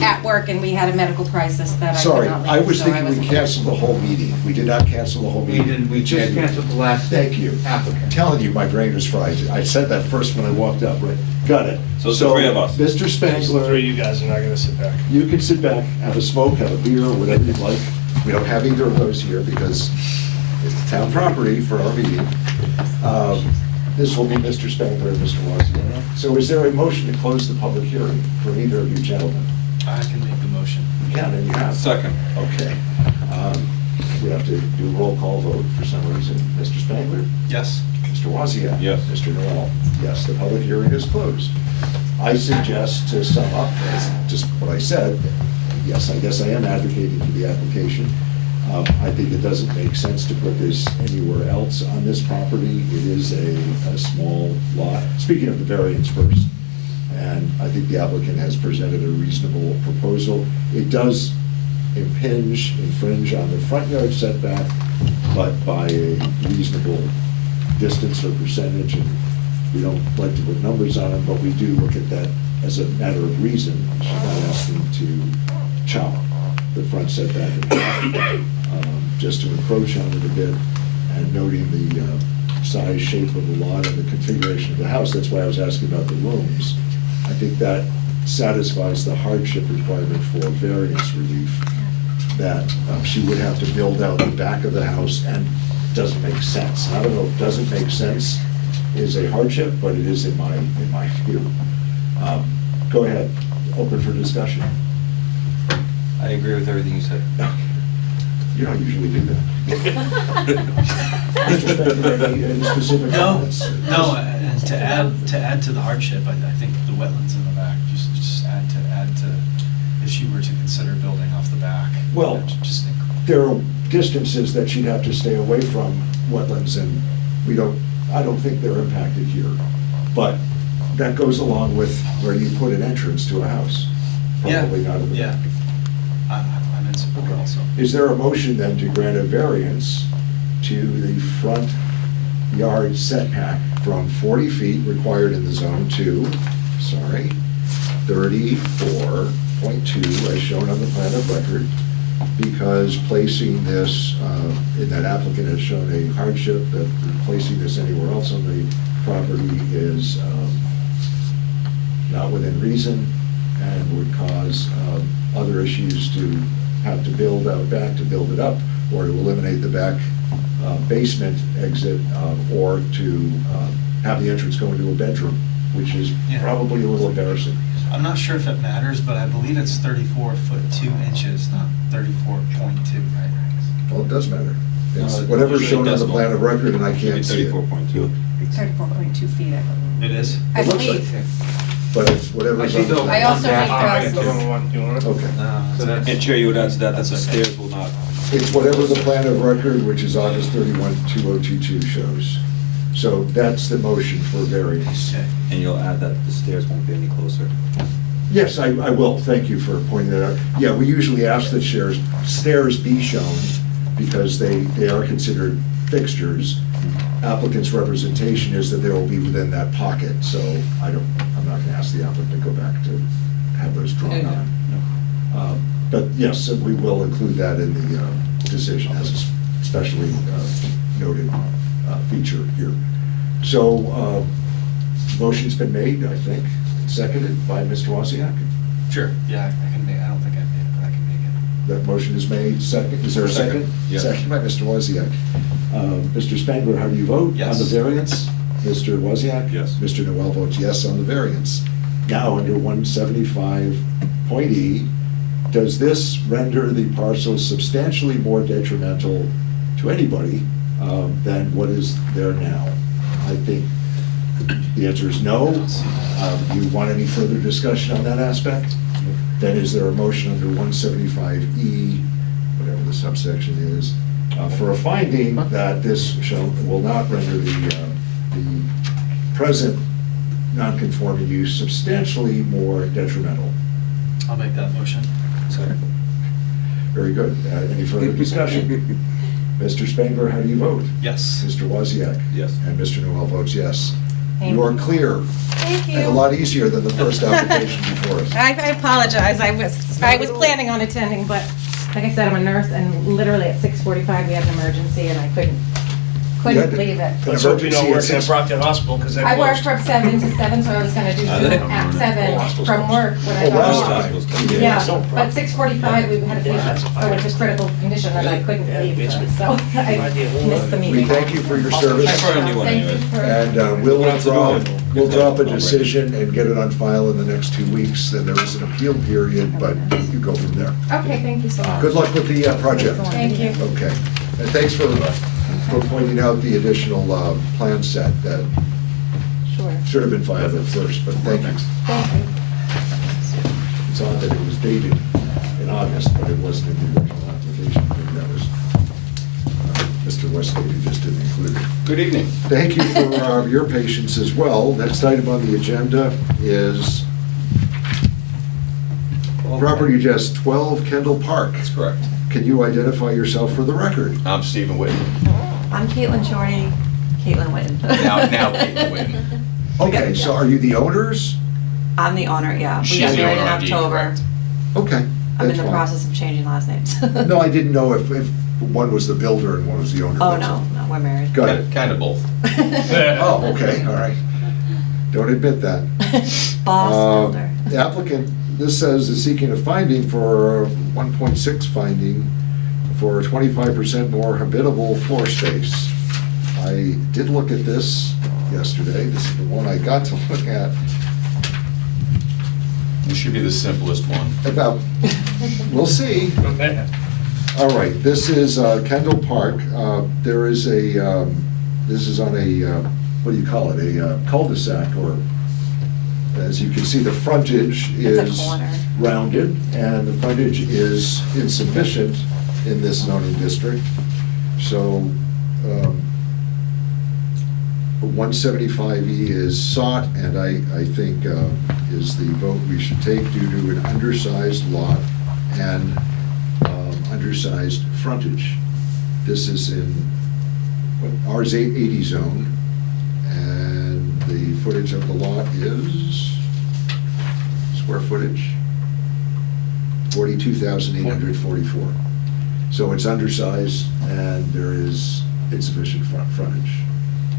at work and we had a medical crisis that I could Sorry, not leave. I was so thinking we wasn't- canceled the whole meeting. We did not cancel the whole We meeting. didn't, we just And- canceled the last Thank you. applicant. I'm telling you, my brain is fried. I said that first when I walked up, right? Got it. So it's the three of us. Mr. Three Spangler, of you guys are not gonna sit back. you can sit back, have a smoke, have a beer, or whatever you'd like. We don't have either of those here because it's town property for our meeting. This will be Mr. Spangler and Mr. Wozniak. So is there a motion to close the public hearing for either of you gentlemen? I can make the motion. You can, and you have. Second. Okay. We have to do a roll call vote for some reason. Mr. Spangler? Yes? Mr. Wozniak? Yes. Mr. Noel? Yes, the public hearing is closed. I suggest to sum up, as just what I said, yes, I guess I am advocating for the application. I think it doesn't make sense to put this anywhere else on this property. It is a small lot. Speaking of the variance first, and I think the applicant has presented a reasonable proposal. It does infringe on the front yard setback, but by a reasonable distance or percentage, and we don't like to put numbers on it, but we do look at that as a matter of reason. She's not asking to chop the front setback in half, just to encroach on it a bit, and noting the size, shape of the lot and the configuration of the house. That's why I was asking about the rooms. I think that satisfies the hardship requirement for variance relief, that she would have to build out the back of the house, and doesn't make sense. I don't know if doesn't make sense is a hardship, but it is in my view. Go ahead, open for discussion. I agree with everything you said. You don't usually do that. Mr. Spangler, any specific No, comments? no, and to add to the hardship, I think the wetlands in the back, just add to, if she were to consider building off the back. Well, Just think, There are distances that she'd have to stay away from wetlands, and I don't think they're impacted here. But that goes along with where you put an entrance to a house. Probably not in the yeah. back. I'm in support also. Is there a motion then to grant a variance to the front yard setback from 40 feet required in the zone to, 34.2 as shown on the plan of record, because placing this, in that applicant has shown a hardship that placing this anywhere else on the property is not within reason and would cause other issues to have to build out back to build it up, or to eliminate the back basement exit, or to have the entrance go into a bedroom, which is Yeah. probably a little embarrassing. I'm not sure if it matters, but I believe it's 34'2", not 34.2, right? Well, it does matter. It's No, it whatever's usually shown on the decimal. plan of record, and I Should be can't see it. 34.2. 34.2 feet, I believe. It is? I It looks believe. like, but it's whatever's I on see the the- plan. I also Yeah. need All right, glasses. you want it? Okay. So that's. And Chair, you would add to that, that the That's okay. stairs will not, It's whatever the plan of record, which is August 31, 2022 shows. So that's the motion for variance. Okay. and you'll add that the stairs won't be any closer. Yes, I will. Thank you for pointing that out. Yeah, we usually ask that stairs be shown because they are considered fixtures. Applicant's representation is that they will be within that pocket, so I'm not gonna ask the applicant to go back to have those drawn on. But yes, we will include that in the decision as a specially noted feature here. So, motion's been made, I think, seconded by Mr. Wozniak. Sure, yeah, I can make, I don't think I made it, but I can make it. That motion is made, second, is there a second? Second, yeah. Second by Mr. Wozniak. Mr. Spangler, how do you vote? Yes. On the variance? Mr. Wozniak? Yes. Mr. Noel votes yes on the variance. Now, under 175.E, does this render the parcel substantially more detrimental to anybody than what is there now? I think the answer is no. Do you want any further discussion on that aspect? Then is there a motion under 175E, whatever the subsection is, for a finding that this will not render the present non-conforming use substantially more detrimental? I'll make that motion. Second. Very good. Any further discussion? Mr. Spangler, how do you vote? Yes. Mr. Wozniak? Yes. And Mr. Noel votes yes. Thank You are you. clear. Thank you. And a lot easier than the first application before us. I apologize, I was planning on attending, but like I said, I'm a nurse, and literally at 6:45, we had an emergency, and I couldn't had to- leave it. Let's hope you don't work Emergency at Brockton Hospital, because that I work closed. from 7 to 7, so I was gonna do Are Zoom they? at 7 from work when I Oh, got last off. time. Hospitals. Yeah, but 6:45, we had a patient, with a critical condition, and I couldn't leave, so I missed the We meeting. thank you for your service. I brought a new one Thank you anyway. for. And we'll drop a decision and get it on file in the next 2 weeks. Then there is an appeal period, but you go from there. Okay, thank you so much. Good luck with the project. Thank you. Okay. And thanks for pointing out the additional plan set that Sure. should have been filed at first, but thank you. Thank you. It's odd that it was dated in August, but it wasn't in the original application. Maybe that was Mr. Westgate who just didn't include it. Good evening. Thank you for your patience as well. Next item on the agenda is property address 12 Kendall Park. That's correct. Can you identify yourself for the record? I'm Stephen Whitten. I'm Caitlin Shorty, Caitlin Witten. Now Caitlin Whitten. Okay, so are you the owners? I'm the owner, yeah. We She's got the married in owner on deed, October. correct. Okay, I'm in that's the fine. process of changing last names. No, I didn't know if one was the builder and one was the owner. Oh, that's all. no, we're married. Got it. Kind of both. Oh, okay, all right. Don't admit that. Boss builder. The applicant, this says, is seeking a finding for 1.6 finding for 25% more habitable floor space. I did look at this yesterday. This is the one I got to look at This should be the simplest one. about, we'll see. All right, this is Kendall Park. There is a, this is on a, what do you call it, a cul-de-sac, or, as you can see, the frontage It's a is corner. rounded, and the frontage is insufficient in this zoning district. So, 175E is sought, and I think is the vote we should take due to an undersized lot and undersized frontage. This is in R's 80 zone, and the footage of the lot is, square footage, 42,844. So it's undersized, and there is insufficient frontage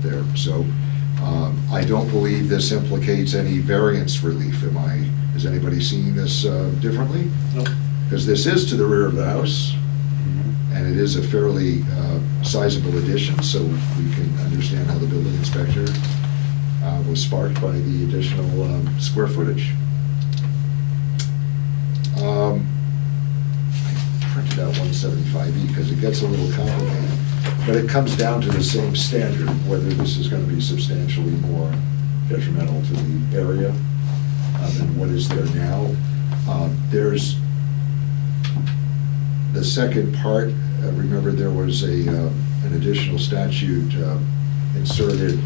there. So I don't believe this implicates any variance relief. Is anybody seeing this differently? No. Because this is to the rear of the house, and it is a fairly sizable addition, so we can understand how the building inspector was sparked by the additional square footage. I printed out 175E because it gets a little complicated, but it comes down to the same standard, whether this is going to be substantially more detrimental to the area than what is there now. There's the second part. Remember, there was an additional statute inserted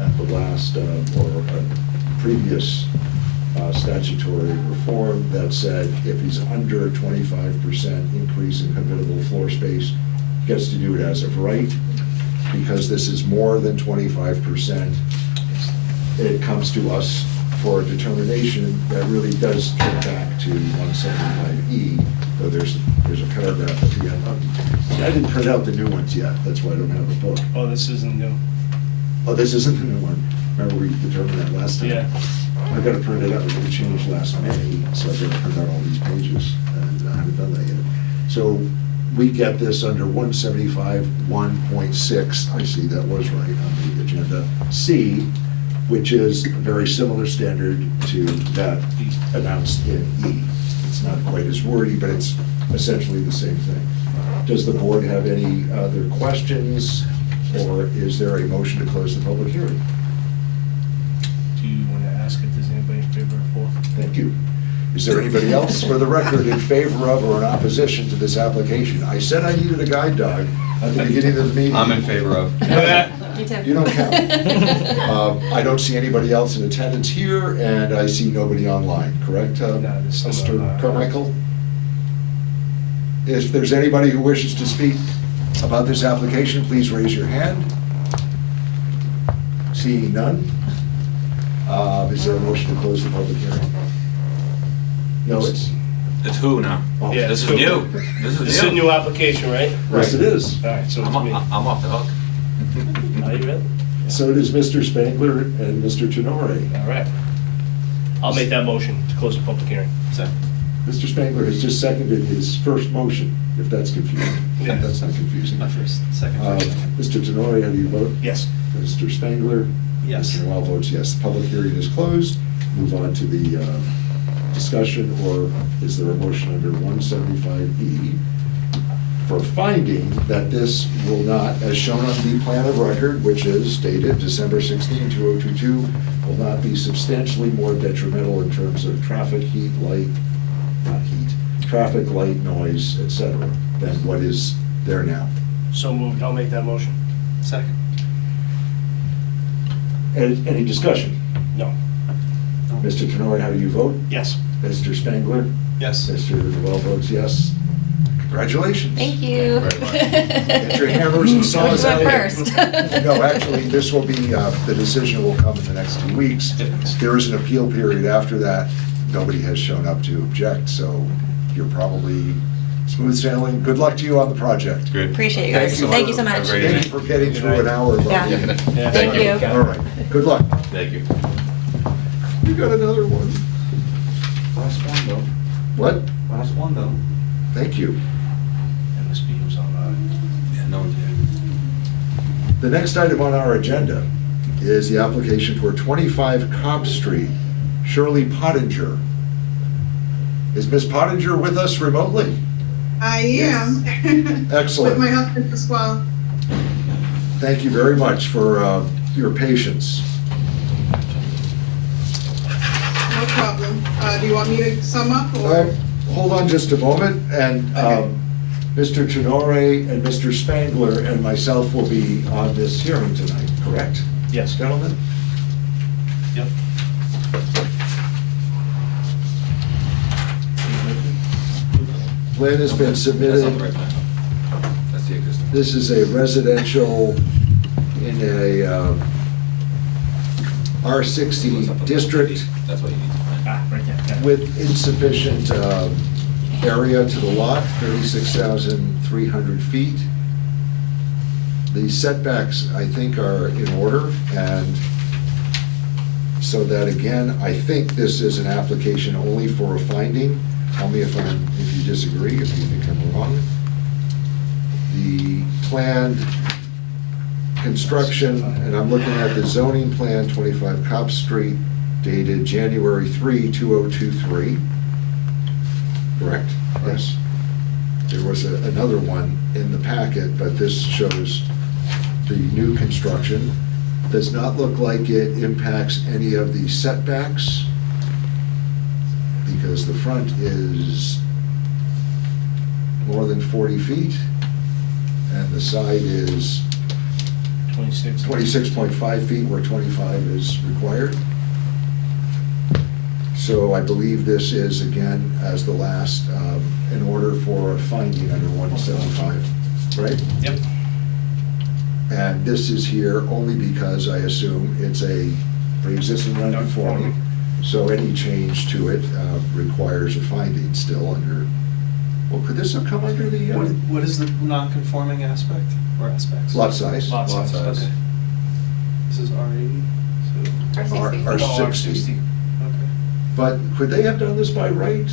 at the last or previous statutory reform that said if he's under 25% increase in habitable floor space, gets to do it as of right. Because this is more than 25%, it comes to us for a determination that really does kick back to 175E, though there's a paragraph at the end. I didn't print out the new ones yet, that's why I don't have a book. Oh, this isn't new. Oh, this isn't the new one. Remember, we determined that last time? Yeah. I've got to print it out, it changed last May, so I've got to print out all these pages, and I haven't done that yet. So we get this under 175, 1.6, I see that was right on the agenda, C, which is a very similar standard to that announced in E. It's not quite as wordy, but it's essentially the same thing. Does the board have any other questions, or is there a motion to close the public hearing? Do you want to ask if there's anybody in favor or for? Thank you. Is there anybody else for the record in favor of or in opposition to this application? I said I needed a guide dog at the beginning of the meeting. I'm in favor of. Me too. You don't count. I don't see anybody else in attendance here, and I see nobody online, correct? No, there's someone Mr. online. Carmichael? If there's anybody who wishes to speak about this application, please raise your hand. Seeing none, is there a motion to close the public hearing? No, it's, It's who now? oh, Yeah. This is So- new. This is a new application, right? yes, it is. All right, so it's I'm me. off the hook. Are you really? So it is Mr. Spangler and Mr. Tenore. All right. I'll make that motion to close the public hearing. Second. Mr. Spangler has just seconded his first motion, if that's confusing. Yeah. That's not confusing. My first, second, Uh, first, second. Mr. Tenore, how do you vote? Yes. Mr. Spangler? Yes. Mr. Noel votes yes. The public hearing is closed. Move on to the discussion, or is there a motion under 175E for finding that this will not, as shown on the plan of record, which is dated December 16, 2022, will not be substantially more detrimental in terms of traffic, heat, light, not heat, traffic, light, noise, etc., than what is there now. So moved. I'll make that motion. Second. Any discussion? No. Mr. Tenore, how do you vote? Yes. Mr. Spangler? Yes. Mr. Noel votes yes. Congratulations. Thank you. Get your hammers and saws out. Who went first? No, actually, this will be, the decision will come in the next 2 weeks. There is an appeal period after that. Nobody has shown up to object, so you're probably smooth sailing. Good luck to you on the project. Good. Appreciate you guys. Thank you so much. Have a great Thank you for getting through an hour of Yeah. our meeting. Yeah. Thank you. All right, good luck. Thank you. You got another one. Last one though, What? last one though. Thank you. MSP was on, Yeah, no one's here. The next item on our agenda is the application for 25 Cobb Street, Shirley Pottinger. Is Ms. Pottinger with us remotely? I am. Excellent. With my husband as well. Thank you very much for your patience. No problem. Do you want me to sum up or? Hold on just a moment, and Okay. Mr. Tenore and Mr. Spangler and myself will be on this hearing tonight, correct? Yes. Gentlemen? Yep. Plan has been That's not the submitted. right plan. That's the existing. This is a residential in a R60 district That's what you need. Ah, right there. Yeah. with insufficient area to the lot, 36,300 feet. The setbacks, I think, are in order, and so that, again, I think this is an application only for a finding. Tell me if you disagree, if you think I'm wrong. The planned construction, and I'm looking at the zoning plan, 25 Cobb Street, dated January 3, 2023. Correct? Yes. There was another one in the packet, but this shows the new construction. Does not look like it impacts any of the setbacks, because the front is more than 40 feet, and the side is 26. 26.5 feet where 25 is required. So I believe this is, again, as the last, in order for a finding under 175, right? Yep. And this is here only because I assume it's a pre-existing non-conforming, so any change to it requires a finding still under, well, could this have come under the What is the non-conforming aspect or aspects? lot size? Lot size. Okay. This is R80, so, R60. R- No, R60. okay. But could they have done this by right?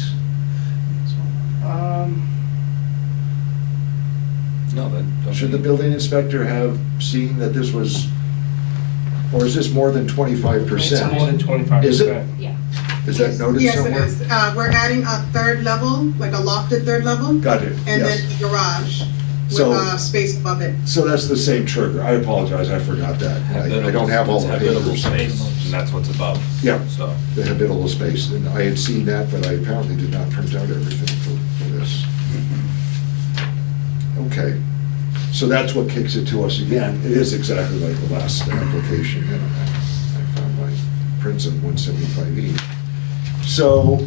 No, then. don't Should the they- building inspector have seen that this was, or is this more than 25%? It's more than 25%. Is it? Yeah. Is that noted Yes, it somewhere? is. We're adding a third level, like a lofted third level. Got it, And yes. then the garage with So- a space above it. So that's the same trigger. I apologize, I forgot that. I don't have all the Habitable papers. space, and that's what's above. Yeah, So, the habitable space, and I had seen that, but I apparently did not print out everything for this. Okay, so that's what kicks it to us again. It is exactly like the last application, and I found my prints on 175E. So,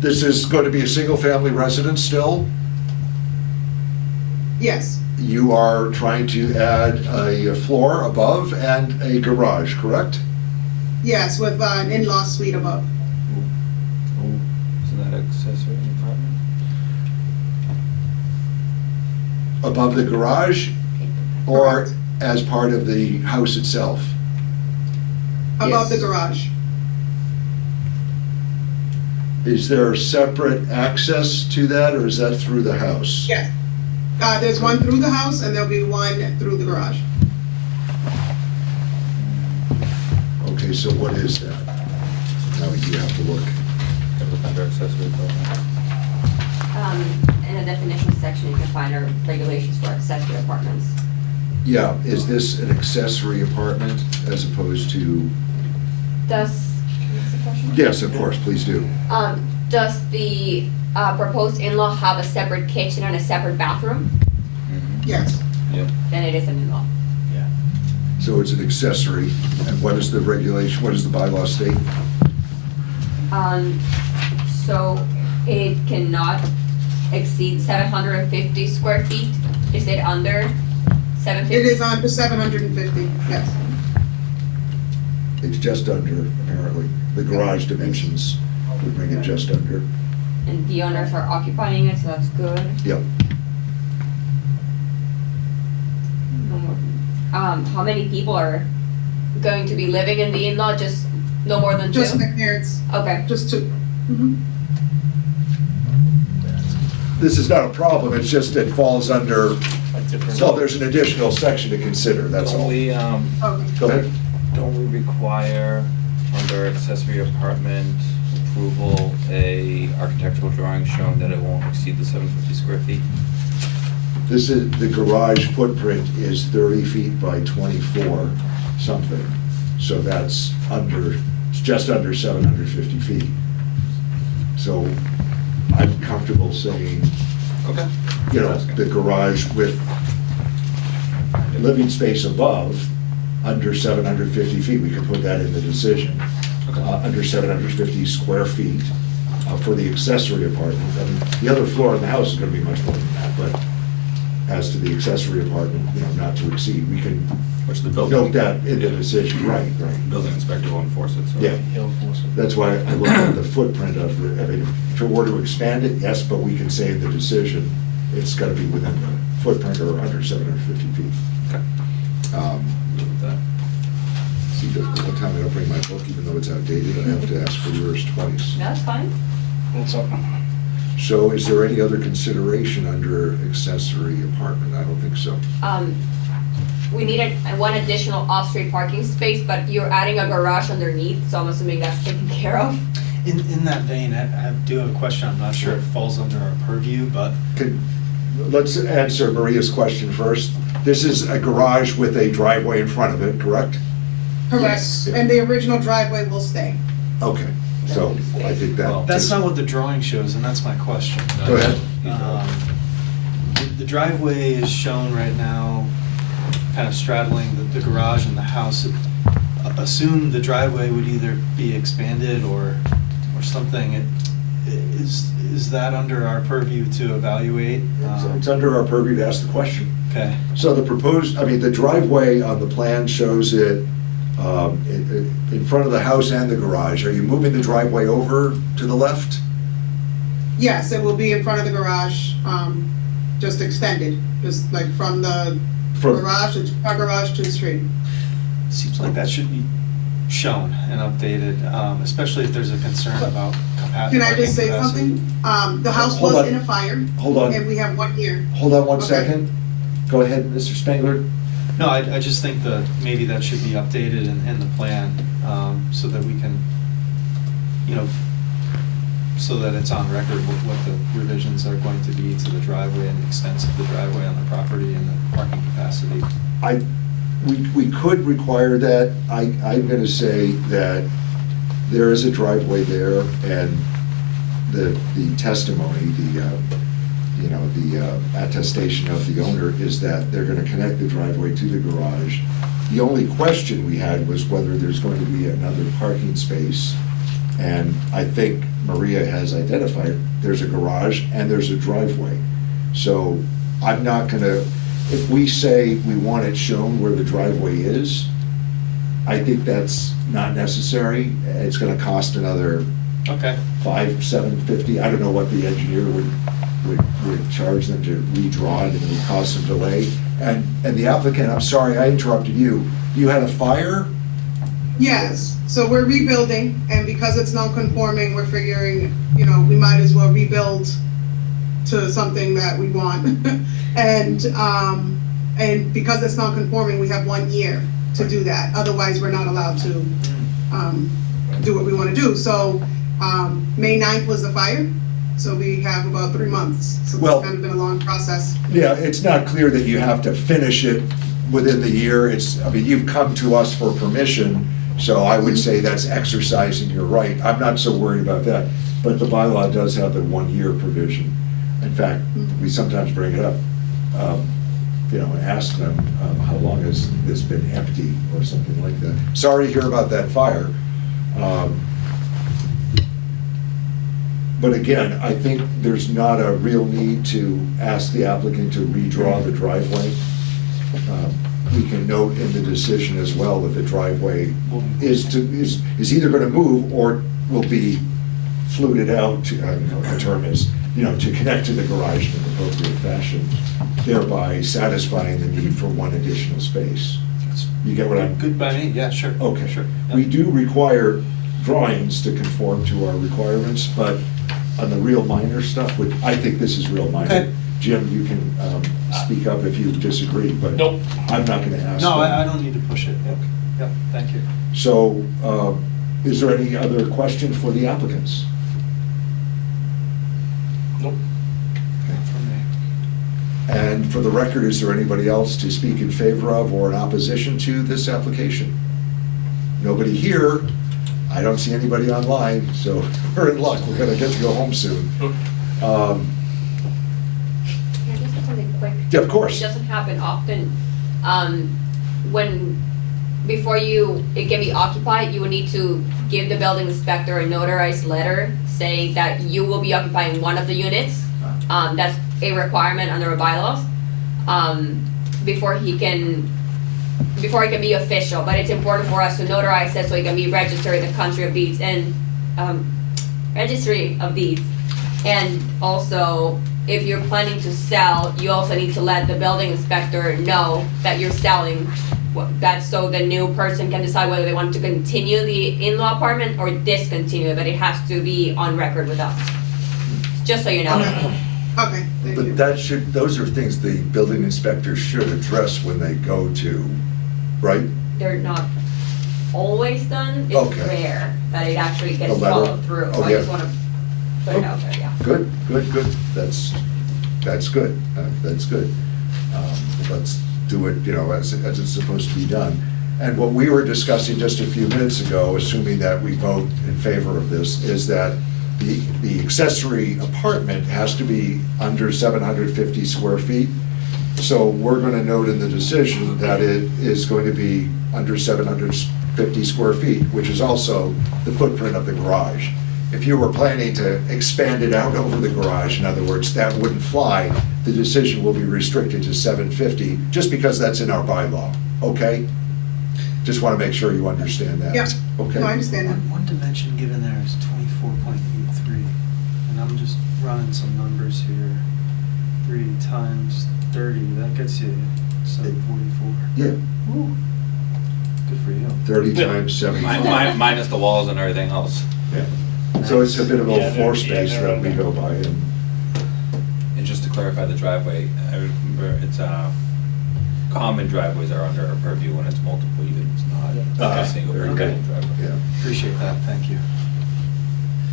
This is going to be a single-family residence still? Yes, You are trying to add a floor above and a garage, correct? yes, with an in-law suite above. Isn't that accessory apartment? Above the garage or Correct. as part of the house itself? Above the Yes. garage. Is there separate access to that, or is that through the house? Yes. There's one through the house and there'll be one through the garage. Okay, so what is that? Now you have to look. Under accessory apartment. In the definition section, you can find our regulations for accessory apartments. Yeah, is this an accessory apartment as opposed to, Does, can I ask a question? yes, of course, please do. Does the proposed in-law have a separate kitchen and a separate bathroom? Yes. Yeah. Then it is an in-law. So it's an accessory, and what is the regulation, what does the bylaw state? So it cannot exceed 750 square feet. Is it under 750? It is on for 750, yes. It's just under, apparently. The garage dimensions would bring it just under. And the owners are occupying it, so that's good. Yep. No more. How many people are going to be living in the in-law? Just no more than two? Just my parents, Okay. just two. Mhm. This is not a problem, it's just it falls under, A different. well, there's an additional section to consider, that's Don't all. we, Okay. Go ahead. don't we require under accessory apartment approval, a architectural drawing showing that it won't exceed the 750 square feet? This is, the garage footprint is 30 feet by 24 something. So that's under, it's just under 750 feet. So I'm comfortable saying, Okay. you know, the garage with living space above, under 750 feet, we could put that in the decision. Okay. Under 750 square feet for the accessory apartment. I mean, the other floor in the house is gonna be much more than that, but as to the accessory apartment, you know, not to exceed, we can Which the building. note that in the decision, right, right. Building inspector will enforce it, so. Yeah. He'll enforce it. That's why I look at the footprint of, I mean, if it were to expand it, yes, but we can say in the decision, it's gotta be within the footprint or under 750 feet. Okay. Good with that. See, the one time I don't bring my book, even though it's outdated, I have to ask for yours twice. That's fine. That's all. So is there any other consideration under accessory apartment? I don't think so. We needed one additional off-street parking space, but you're adding a garage underneath, so I'm assuming that's taken care of. In that vein, I do have a question, I'm not sure it falls under our purview, but Let's answer Maria's question first. This is a garage with a driveway in front of it, correct? Correct, Yes. and the original driveway will stay. Okay, so I think that. that's not what the drawing shows, and that's my question. Go ahead. The driveway is shown right now, kind of straddling the garage and the house. Assume the driveway would either be expanded or something. Is that under our purview to evaluate? It's under our purview to ask the question. Okay. So the proposed, I mean, the driveway on the plan shows it in front of the house and the garage. Are you moving the driveway over to the left? Yes, it will be in front of the garage, just extended, just like from the garage, our garage to the street. Seems like that should be shown and updated, especially if there's a concern about capacity. Can I just say something? The house Hold was on. in a fire. Hold on. And we have 1 year. Hold on one Okay. second. Go ahead, Mr. Spangler. No, I just think that maybe that should be updated in the plan, so that we can, you know, so that it's on record what the revisions are going to be to the driveway and the extents of the driveway on the property and the parking capacity. We could require that. I'm gonna say that there is a driveway there, and the testimony, the attestation of the owner is that they're gonna connect the driveway to the garage. The only question we had was whether there's going to be another parking space And I think Maria has identified, there's a garage and there's a driveway. So I'm not gonna, if we say we want it shown where the driveway is, I think that's not necessary. It's gonna cost another Okay. $750. I don't know what the engineer would charge them to redraw it, and it would cause some delay. And the applicant, I'm sorry, I interrupted you. You had a fire? Yes, so we're rebuilding, and because it's non-conforming, we're figuring, we might as well rebuild to something that we want. And because it's non-conforming, we have 1 year to do that. Otherwise, we're not allowed to do what we want to do. So May 9th was the fire, so we have about 3 months. So Well- it's kind of been a long process. Yeah, it's not clear that you have to finish it within the year. You've come to us for permission, so I would say that's exercising your right. I'm not so worried about that, but the bylaw does have the 1 year provision. In fact, we sometimes bring it up, and ask them, how long has this been empty or something like that. Sorry to hear about that fire. But again, I think there's not a real need to ask the applicant to redraw the driveway. We can note in the decision as well that the driveway is either gonna move or will be fluted out to, I don't know what the term is, to connect to the garage in an appropriate fashion, thereby satisfying the need for one additional space. You get what I'm? Good by me, yeah, sure. Okay. Sure. We do require drawings to conform to our requirements, but on the real minor stuff, which I think this is real minor. Okay. Jim, you can speak up if you disagree, but Nope. I'm not gonna ask. No, them. I don't need to push it. Yep, thank you. So, is there any other question for the applicants? Nope. From me. And for the record, is there anybody else to speak in favor of or in opposition to this application? Nobody here. I don't see anybody online, so we're in luck. We're gonna get to go home soon. Can I just say something quick? Yeah, of course. It doesn't happen often. Before it can be occupied, you will need to give the building inspector a notarized letter saying that you will be occupying one of the units. That's a requirement under our bylaws, before it can be official, but it's important for us to notarize it so it can be registered in the country of deeds and, registry of deeds. And also, if you're planning to sell, you also need to let the building inspector know that you're selling. That's so the new person can decide whether they want to continue the in-law apartment or discontinue it, but it has to be on record with us. Just so you know. Okay, thank you. But those are things the building inspector should address when they go to, right? They're not always done, it's Okay. rare that it actually A gets letter? followed through, Oh, so I yeah. just wanna put it out there, yeah. Good. That's good. That's good. Let's do it, as it's supposed to be done. And what we were discussing just a few minutes ago, assuming that we vote in favor of this, is that the accessory apartment has to be under 750 square feet. So we're gonna note in the decision that it is going to be under 750 square feet, which is also the footprint of the garage. If you were planning to expand it out over the garage, in other words, that wouldn't fly. The decision will be restricted to 750, just because that's in our bylaw, okay? Just wanna make sure you understand that. Yeah. Okay? No, I understand that. One dimension given there is 24.83, and I'm just running some numbers here. 3 times 30, that gets you 744. Yeah, Ooh, good for you. 30 times 75. Minus the walls and everything else. Yeah. So it's a bit of Yeah, a they're- floor yeah, space they're that we okay. go by, and And just to clarify the driveway, I remember it's, common driveways are under our purview when it's multiple units, not Ah, a single very driveway. good. Yeah. Appreciate that, thank you.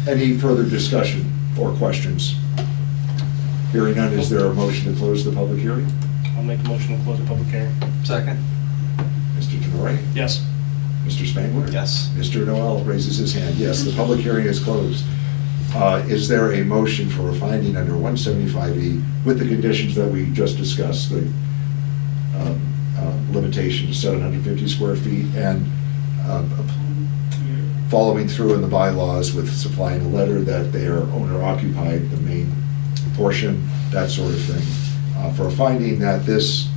Any further discussion or questions? Hearing none, is there a motion to close the public hearing? I'll make a motion to close the public hearing. Second? Mr. Tenori? Yes. Mr. Spangler? Yes. Mr. Noel raises his hand. Yes, the public hearing is closed. Is there a motion for a finding under 175E with the conditions that we just discussed, the limitation to 750 square feet and following through in the bylaws with supplying a letter that they are owner occupied, the main portion, that sort of thing. For a finding that this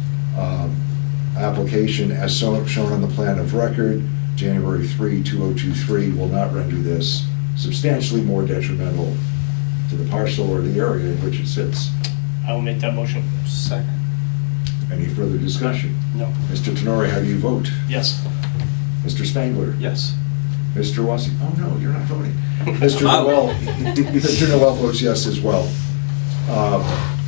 application, as shown on the plan of record, January 3, 2023, will not render this substantially more detrimental to the parcel or the area in which it sits. I will make that motion. Second. Any further discussion? No. Mr. Tenori, how do you vote? Yes. Mr. Spangler? Yes. Mr. Wassi? Oh, no, you're not voting. Mr. Noel? Mr. Noel votes yes as well.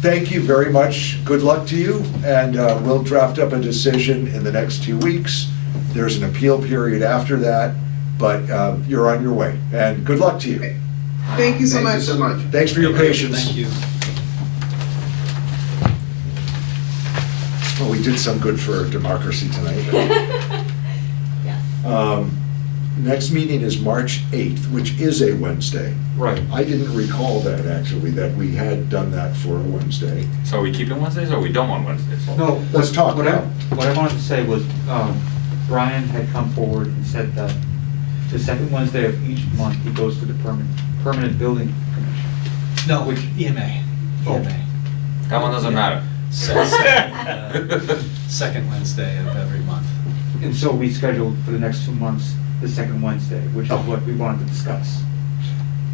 Thank you very much. Good luck to you, and we'll draft up a decision in the next 2 weeks. There's an appeal period after that, but you're on your way, and good luck to you. Thank you so much. Thank you so much. Thanks for your patience. Thank you. Well, we did some good for democracy tonight. Yes. Next meeting is March 8th, which is a Wednesday. Right. I didn't recall that, actually, that we had done that for a Wednesday. So are we keeping Wednesdays or we don't want Wednesdays? No, Let's talk what I, now. what I wanted to say was, Brian had come forward and said that the second Wednesday of each month, he goes to the permanent building commission. No, Which- EMA. Oh. EMA. That one doesn't matter. Second Wednesday of every month. And so we scheduled for the next 2 months, the second Wednesday, which is Oh. what we wanted to discuss.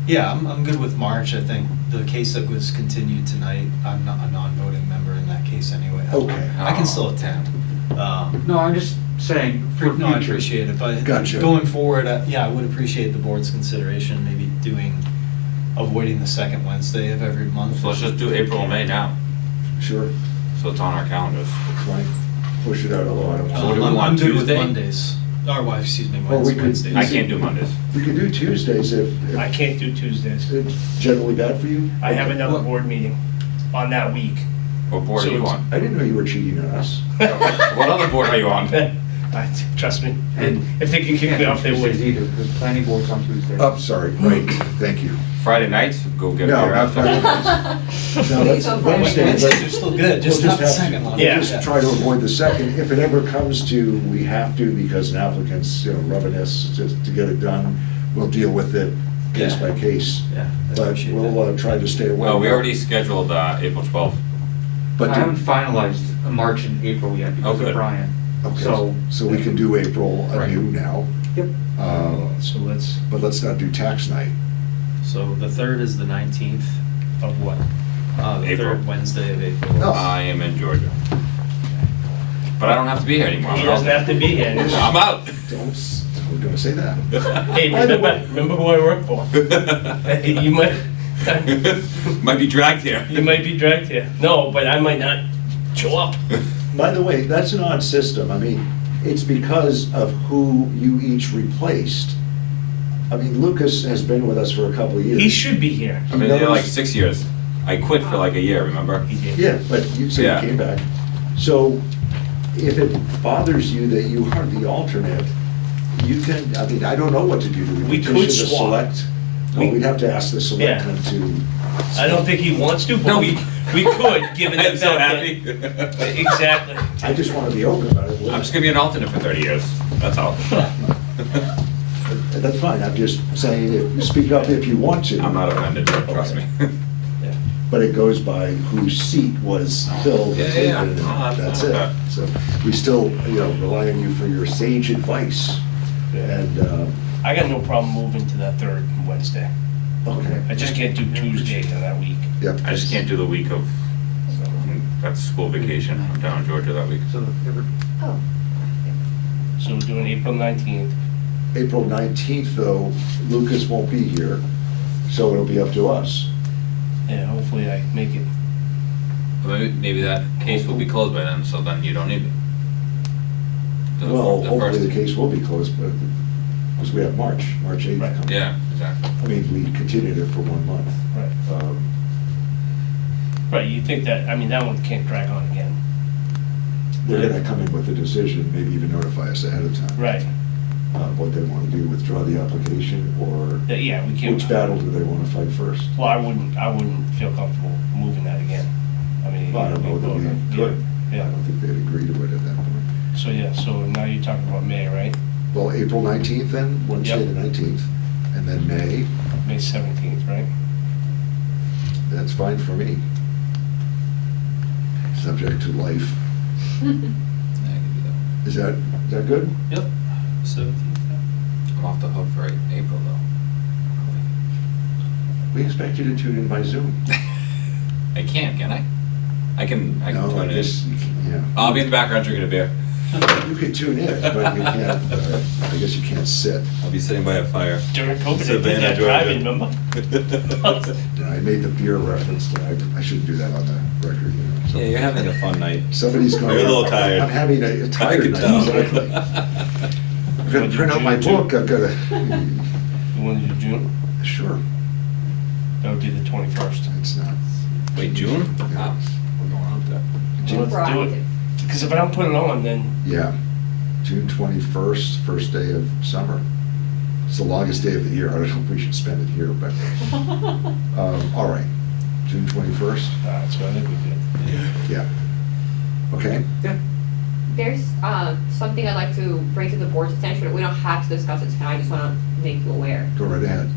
Yeah, I'm good with March. I think the case that was continued tonight, I'm not a non-voting member in that case anyway. Okay. I can still attend. No, I'm just saying for No, I future. appreciate it, but Gotcha. going forward, yeah, I would appreciate the board's consideration, maybe avoiding the second Wednesday of every month. So let's just do April and May now, Sure, so it's on our calendars. fine. Push it out a lot. So what do we I'm want, good with Tuesday? Mondays. Or, well, excuse me, Well, we could- Wednesdays. I can't do Mondays. We could do Tuesdays if I can't do Tuesdays. it's generally bad for you. I have Okay. another board meeting on that week. What board So are you it's- on? I didn't know you were cheating on us. What other board are you on? Trust me, And if they could kick me can't off, do they Tuesdays would. either, because planning board's on Tuesday. Oh, sorry, right, thank you. Friday nights, go get a No, beer not after. Friday nights. No, that's So Wednesday. Wednesdays but are still good, just we'll not the have- second one. We'll Yeah. just try to avoid the second. If it ever comes to, we have to because an applicant's, rubbing us to get it done, we'll deal with it case Yeah. by case. Yeah, I But appreciate we'll that. try to stay away. Well, we already scheduled April 12th. But I haven't finalized March and April yet Oh, because good. of Brian. Okay, so we can do April Right. anew now, Yep. So let's, but let's not do tax night. So the third is the 19th of what? The April. third Wednesday of April. Oh. I am in Georgia. But I don't have to be here anymore. he I'm doesn't out. have to be here. I'm out. We're gonna say that. Hey, remember who I work for? You Might be dragged here. you might be dragged here. No, but I might not show up. By the way, that's an odd system. I mean, it's because of who you each replaced. I mean, Lucas has been with us for a couple of years. He should be here. I've been there like 6 years. I quit for like a year, remember? He did. Yeah, but you said Yeah. you came back. So if it bothers you that you are the alternate, you can, I mean, I don't know what to do. Do We petition could the swap. select? No, we'd have to ask the selectmen to. I don't think he wants to, but No. we could, given the I'm so fact happy. that. Exactly. I just want to be open about it. I'm just gonna be an alternate for 30 years, that's all. That's fine. I'm just saying, if, speak up if you want to. I'm not offended, trust me. But it goes by whose seat was filled. and Yeah, yeah, taken, and no, I'm that's fine it. with So we still, rely on you for your sage advice. And, I got no problem moving to that third Wednesday. okay. I just can't do Tuesday in that week. Yep. I just can't do the week of, that's school vacation, I'm down in Georgia that week. So Oh. So we're doing April 19th. April 19th, though, Lucas won't be here, so it'll be up to us. Yeah, hopefully I make it. Maybe that case will be closed by then, so then you don't need me. The- Well, the hopefully first- the case will be closed, but, because we have March 8th Right. coming. Yeah, exactly. I mean, we continued it for 1 month. Right. Um, Right, you think that, I mean, that one can't drag on again. They're gonna come in with a decision, maybe even notify us ahead of time. Right. What they want to do, withdraw the application, or Yeah, we can't. which battle do they want to fight first? Well, I wouldn't feel comfortable moving that again. I mean. Well, I don't know that we could. I Yeah. don't think they'd agree to it at that point. So, yeah, so now you're talking about May, right? Well, April 19th then, Wednesday Yep. the 19th, and then May, May 17th, right? that's fine for me. Subject to life. Yeah, I can do Is that good? Yep, 17th, yeah. that. I'm off the hook for April though. We expect you to tune in by Zoom. I can I? I can No, tune I in. guess, yeah. I'll be in the background drinking a beer. You can tune in, but you can't, I guess you can't sit. I'll be sitting by a fire. During COVID, they Savannah, did that Georgia. driving, remember? And I made the beer reference, I shouldn't do that on the record, you know. so- Yeah, you're having a fun night. Somebody's going. You're a little tired. I'm having a I tired can night, tell. exactly. I'm gonna print out my book, I've gotta, You want to do June? sure, That would be the 21st. it's not. Wait, June? Yeah. Wow, we're going out there. June- Let's do it. Because if I don't put it on, then Yeah, June 21st, first day of summer. It's the longest day of the year, I don't know if we should spend it here, but, all right, June 21st, that's what I think we did. yeah. Okay, There's something I'd like to bring to the board's attention. We don't have to discuss it tonight, I just wanna make you aware. go right ahead.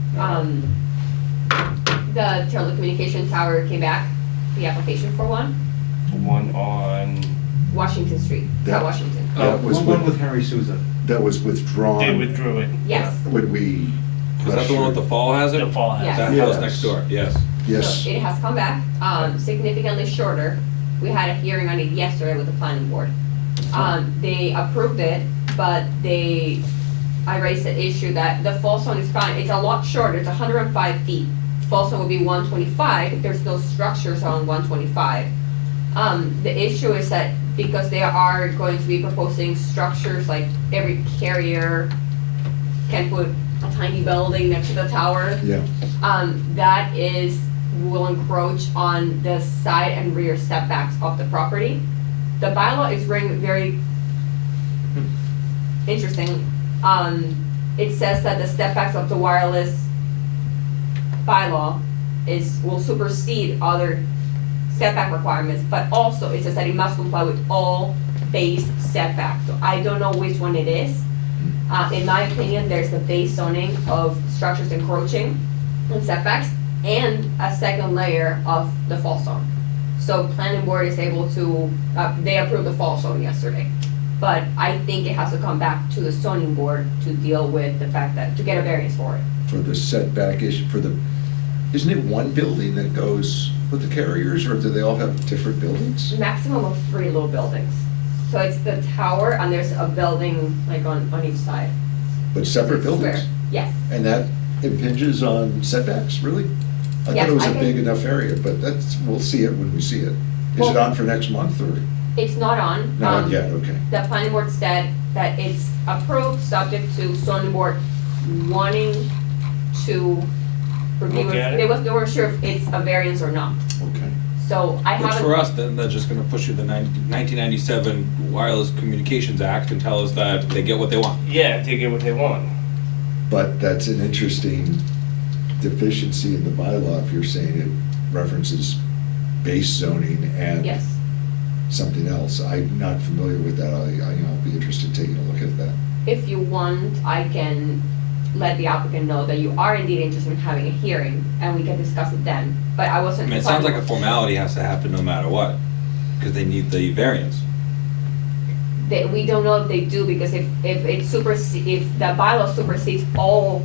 The telecommunication tower came back, the application for one, One on, Washington Street, That- South Washington. That was One with Henry Souza. That was withdrawn. they withdrew it. Yes. When we. Was that the one with the fall hazard? The fall Yes. That Yes. house next door, yes. Yes, So it has come back, significantly shorter. We had a hearing on it yesterday with the planning board. They approved it, but I raised the issue that the fall zone is fine, it's a lot shorter, it's 105 feet. Fall zone would be 125, there's no structures on 125. The issue is that because they are going to be proposing structures, like every carrier can put a tiny building next to the tower. yeah, That will encroach on the side and rear setbacks of the property. The bylaw is written very interesting. It says that the setbacks of the wireless bylaw will supersede other setback requirements, but also it says that it must comply with all base setbacks. So I don't know which one it is. In my opinion, there's the base zoning of structures encroaching on setbacks and a second layer of the fall zone. So planning board is able to, they approved the fall zone yesterday. But I think it has to come back to the zoning board to deal with the fact that, to get a variance for it. for the setback issue, isn't it one building that goes with the carriers, or do they all have different buildings? Maximum of 3 little buildings. So it's the tower and there's a building like on each side. But separate It's buildings? square. Yes. And that impinges on setbacks, really? I thought Yes, it was I a can- big enough area, but we'll see it when we see it. Is it Well- on for next month, or? It's not on. Not yet, okay. The planning board said that it's approved, subject to zoning board wanting to review Look it. at it. They weren't sure if it's a variance or not. Okay. So I Which haven't. for us, then they're just gonna push you the 1997 Wireless Communications Act and tell us that they get what they want. Yeah, they get what they want. But that's an interesting deficiency in the bylaw if you're saying it references base zoning and Yes. something else. I'm not familiar with that. I'll be interested in taking a look at that. If you want, I can let the applicant know that you are indeed interested in having a hearing and we can discuss it then. But I I wasn't. mean, it sounds like a formality has to happen no matter what, because they need the variance. We don't know if they do, because if the bylaw supersedes all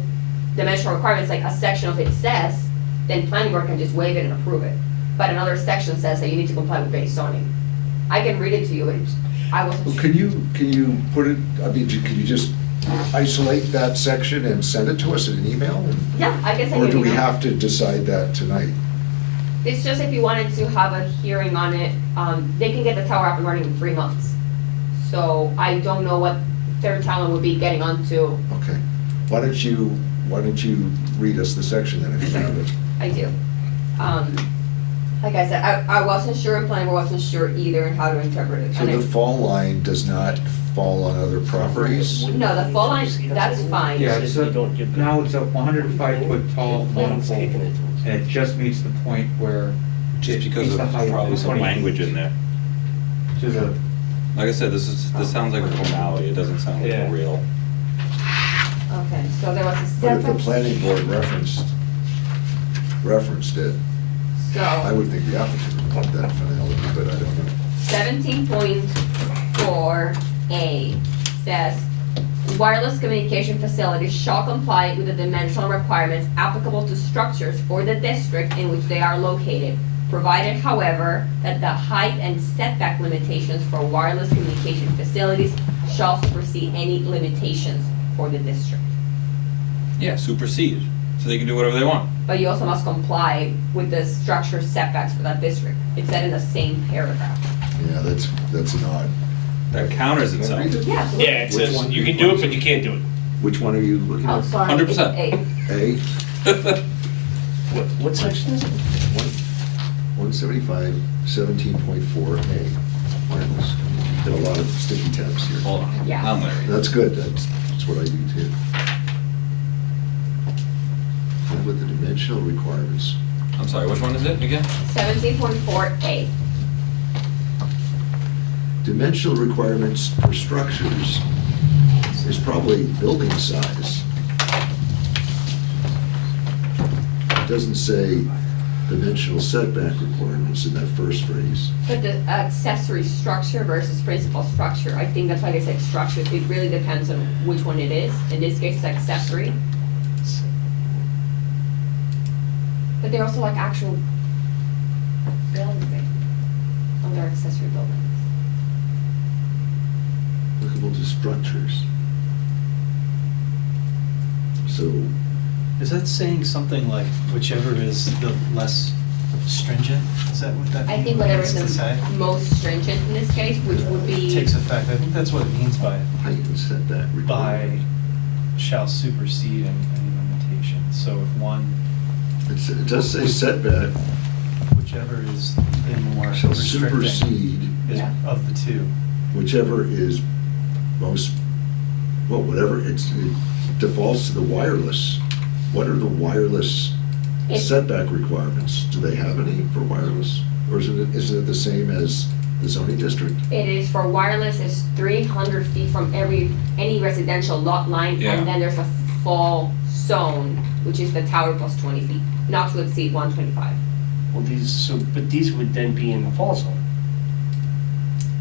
dimensional requirements, like a section of it says, then planning board can just waive it and approve it. But another section says that you need to comply with base zoning. I can read it to you, I wasn't Well, sure. can you put it, I mean, can you just isolate that section and send it to us in an email? Yeah, I can send you Or an do we email. have to decide that tonight? It's just if you wanted to have a hearing on it, they can get the tower up and running in 3 months. So I don't know what their town would be getting onto. Okay. Why don't you read us the section then, if you have it? I do. Like I said, I wasn't sure, and planning board wasn't sure either in how to interpret it. So And the fall line does not fall on other properties? No, the fall line, that's fine. Yeah, it's now it's a 105-foot tall monopole, and it just meets the point where. Just it because meets of the height probably some 20 language in there. To the, Like I said, this sounds like a formality, it doesn't sound like Yeah. a real. Okay, so there was a But if setback. the planning board referenced it, I So, would think the applicant would want that finality, but I don't know. 17.4A says, wireless communication facilities shall comply with the dimensional requirements applicable to structures for the district in which they are located, provided, however, that the height and setback limitations for wireless communication facilities shall supersede any limitations for the district. Yeah, supersede, so they can do whatever they want. But you also must comply with the structure setbacks for that district. It's said in the same paragraph. Yeah, that's an odd. That counters itself. Can I read it? Yeah, absolutely. Yeah, it says you can do it, but you can't do it. Which one are you looking Oh, at? sorry. 100%. It's A. A? What section is it? 175, 17.4A. Wireless. There are a lot of sticky tabs here. Hold on, Yeah. I'm Larry. That's good, that's what I do too. And with the dimensional requirements, I'm sorry, which one is it again? 17.4A. dimensional requirements for structures is probably building size. It doesn't say dimensional setback requirements in that first phrase. But the accessory structure versus principal structure, I think that's why they said structure. It really depends on which one it is. In this case, it's accessory. But they're also like actual buildings, under accessory buildings. Applicable to structures. So, Is that saying something like whichever is the less stringent? Is that what that I think whatever means is to say? the most stringent in this case, which would be. Takes effect, I think that's what it means by height and setback by requirement. shall supersede any limitation. So if one, It does say setback whichever is the more shall restricting supersede is Yeah. of the two. whichever is most, well, whatever, it defaults to the wireless. What are the wireless It's- setback requirements? Do they have any for wireless? Or isn't it the same as the zoning district? It is for wireless, it's 300 feet from any residential lot line, Yeah. and then there's a fall zone, which is the tower plus 20 feet, not to exceed 125. Well, but these would then be in the fall zone.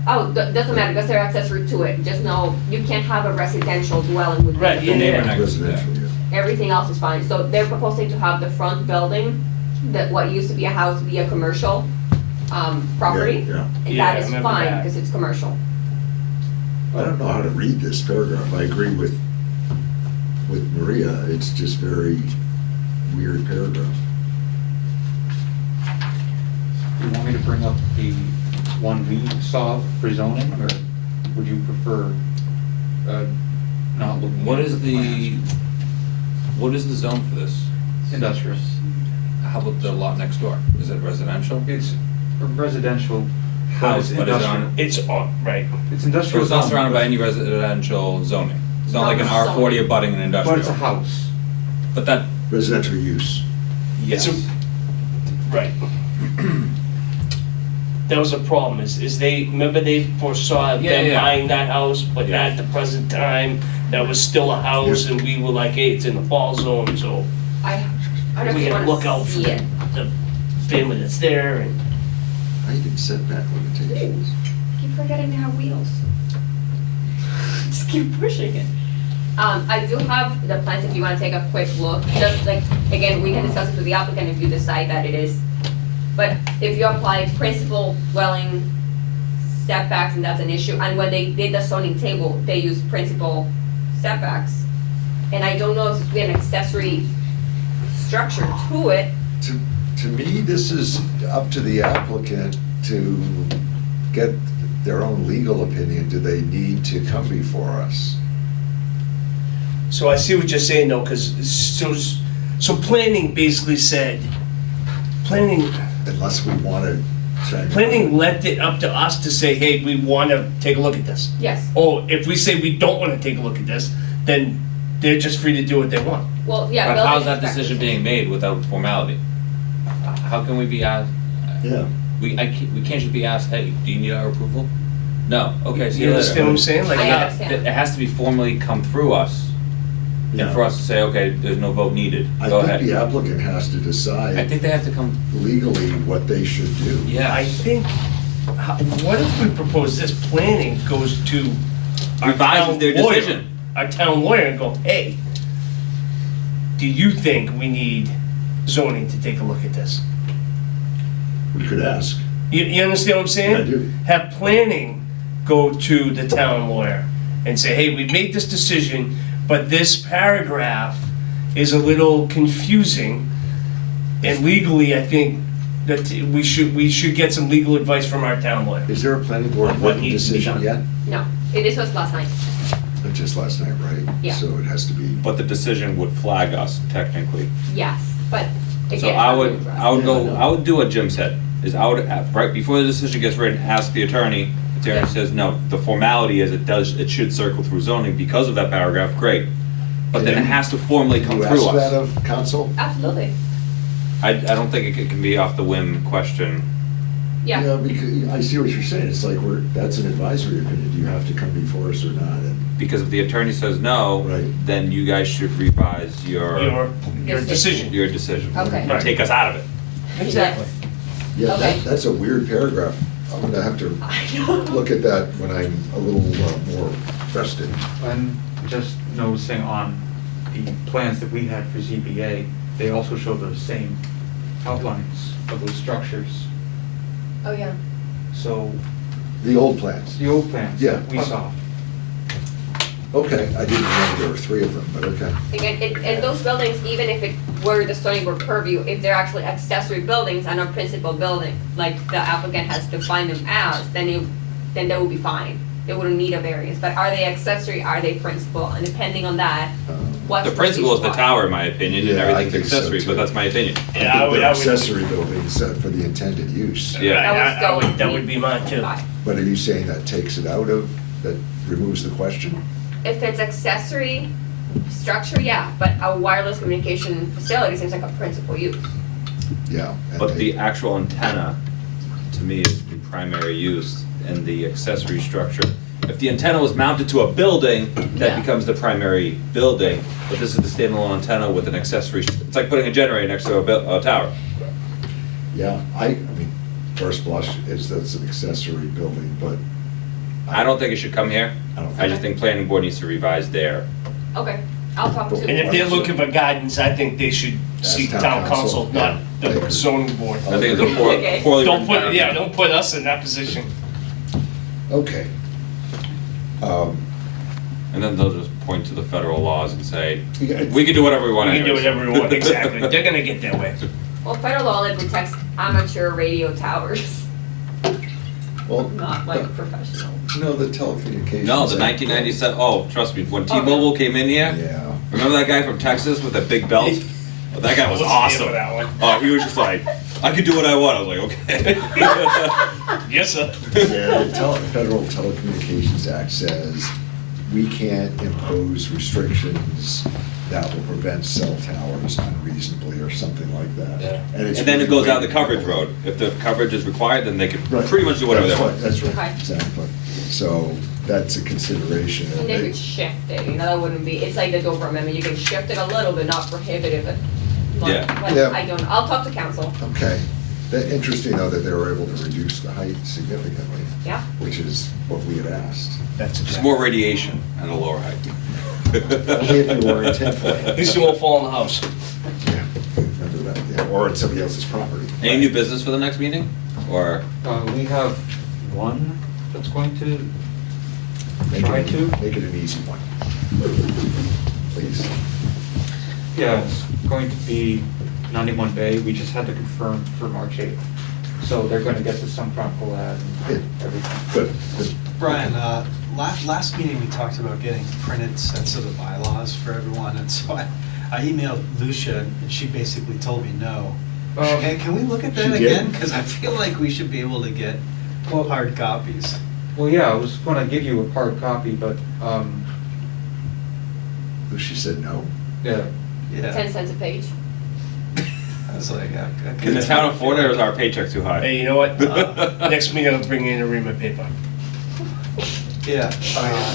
Oh, doesn't matter, because they're accessory to it, just know you can't have a residential dwelling with. Right, The yeah, neighbor yeah. next, Residential, yeah. Everything else is fine, so they're proposing to have the front building, that what used to be a house be a commercial, property. Yeah, And Yeah, I that is remember fine, that. because it's commercial. I don't know how to read this paragraph. I agree with Maria. It's just very weird paragraph. Do you want me to bring up the one we saw for zoning, or would you prefer, not looking? What at is plans? what is the zone for this? Industrial. How about the lot next door? Is it residential? It's a residential. House, it's but is it industrial. on, It's on, right. It's so industrial. it's not zone, surrounded by but- any residential zoning? It's not No, like an it's R40 zoning. abutting an industrial? But it's a house. But that, Residential use. It's yes. Right. That was a problem, is remember they foresaw Yeah, them yeah. buying that house, but Yeah. at the present time, that was still a house, and we were like, hey, it's in the fall zone, so I don't know if we you gotta look out wanna for see it. the family that's there, and Height and setback limitations. Keep forgetting they have wheels. Just keep pushing it. I do have the plans if you wanna take a quick look, just like, again, we can discuss it with the applicant if you decide that it is. But if you apply principal dwelling setbacks and that's an issue, and when they did the zoning table, they used principal setbacks. And I don't know if it's an accessory structure to it, To me, this is up to the applicant to get their own legal opinion. Do they need to come before us? so I see what you're saying though, cause so planning basically said, planning Unless we want to try. Planning left it up to us to say, hey, we wanna take a look at this. yes. Or if we say we don't wanna take a look at this, then they're just free to do what they want. Well, yeah, But building how's that inspector. decision being made without formality? How can we be asked, Yeah. we can't just be asked, hey, do you need our approval? No, okay, see You you understand what later. I'm saying? Like, I yeah, understand. It has to be formally come through us and for us to say, okay, there's no vote needed, I go think ahead. the applicant has to I decide think they have to come, legally what they should do. yeah. I think, what if we propose this, planning goes to our Revises town their lawyer, decision. our town lawyer, and go, hey, do you think we need zoning to take a look at this? We could ask. You understand what I'm saying? I do. Have planning go to the town lawyer and say, hey, we made this decision, but this paragraph is a little confusing. And legally, I think that we should get some legal advice from our town lawyer. Is there a planning board On what written needs to be decision done. yet? No, this was last night. Just last night, right? Yeah. So it has to be. But the decision would flag us technically. Yes, but again. So I would Yeah, do what Jim said, is right before the decision gets written, ask the attorney. If the attorney says, no, the formality is it should circle through zoning because of that paragraph, great. But then it has to formally come You through ask that us. of council? Absolutely, I don't think it can be off the whim question. yeah. Because I see what you're saying. It's like that's an advisory opinion. Do you have to come before us or not? And Because if the attorney says no, Right. then you guys should revise your Decision. decision. Okay. And take us out of it. Exactly. yeah, Okay. that's a weird paragraph. I'm gonna have to look at that when I'm a little more rested. And just noticing on the plans that we had for ZBA, they also show the same outlines of those structures. Oh, yeah. So, The old plans. the old plans Yeah. that we saw. Okay, I didn't know there were 3 of them, but okay. Again, and those buildings, even if it were the zoning board purview, if they're actually accessory buildings and not principal building, like the applicant has defined them as, then they would be fine. They wouldn't need a variance, but are they accessory, are they principal, and depending on that, what's The principle is the required. tower, in my opinion, and Yeah, I everything's think so, accessory, too. but that's my opinion. Yeah, I would, They're accessory buildings for the intended use. Yeah. That would be mine too. Fine. But are you saying that takes it out of, that removes the question? If it's accessory structure, yeah, but a wireless communication facility seems like a principal use. Yeah. and But they- the actual antenna, to me, is the primary use, and the accessory structure. If the antenna was mounted to a building, that Yeah. becomes the primary building, but this is the standalone antenna with an accessory, it's like putting a generator next to a tower. Yeah, I mean, first blush is that's an accessory building, but. I don't think it should come here. I don't I just think planning board needs to revise there. Okay, I'll talk to. And if they're looking for guidance, I think they should Ask seek town town council, council, not yeah, I the agree. zoning board. I think it's a Okay. poorly Don't written put, paragraph. don't put us in that position. Okay. And then they'll just point to the federal laws and say, Yeah, we can do whatever we want We can do anyways." whatever we want, exactly. They're gonna get their way. Well, federal law only protects amateur radio towers, Well, not like professional. no, the telecommunications. No, the Act. 1997, oh, trust me, when Okay. T-Mobile came in here, Yeah. remember that guy from Texas with that big belt? Oh, that guy was I wasn't here awesome. for that one. Oh, he was just like, I could do what I want. I was like, okay. Yes, sir. Yeah, the Federal Telecommunications Act says we can't impose restrictions that will prevent cell towers unreasonably or something like that. Yeah. it's And then it goes down the really- coverage road. If the coverage is required, then they can Right. pretty much do whatever they That's want. right, That's Okay. right, exactly. So that's a consideration. And they could shift it, that wouldn't be, it's like the Dover Amendment, you can shift it a little bit, not prohibitive, but, Yeah. but Yeah. I don't know, I'll talk to council, Okay. Interesting though that they were able to reduce the height significantly, yeah? which is what we had asked. That's Just more radiation at a lower height. Only if you were in 10 foot. At least you won't fall in the house. Yeah, remember that, yeah, or on somebody else's property. Any new business for the next meeting? Or, We have one that's going to Make try it- to. Make it an easy one. Please. Yeah, it's going to be 91 Bay, we just had to confirm for March 8th. So they're gonna get the Sun Chronicle ad Good. and everything. Good, good. Brian, last meeting we talked about getting printed sets of the bylaws for everyone, and so I emailed Lucia, and she basically told me no. Can we look at She that did? again? Because I feel like we should be able to get hard copies. Well, yeah, I was gonna give you a hard copy, but, She said no. yeah. 10 cents a page. I was like, okay. can the town afford it, or is our paycheck too high? Hey, you know what? Next meeting I'll bring in a ream of paper. Yeah.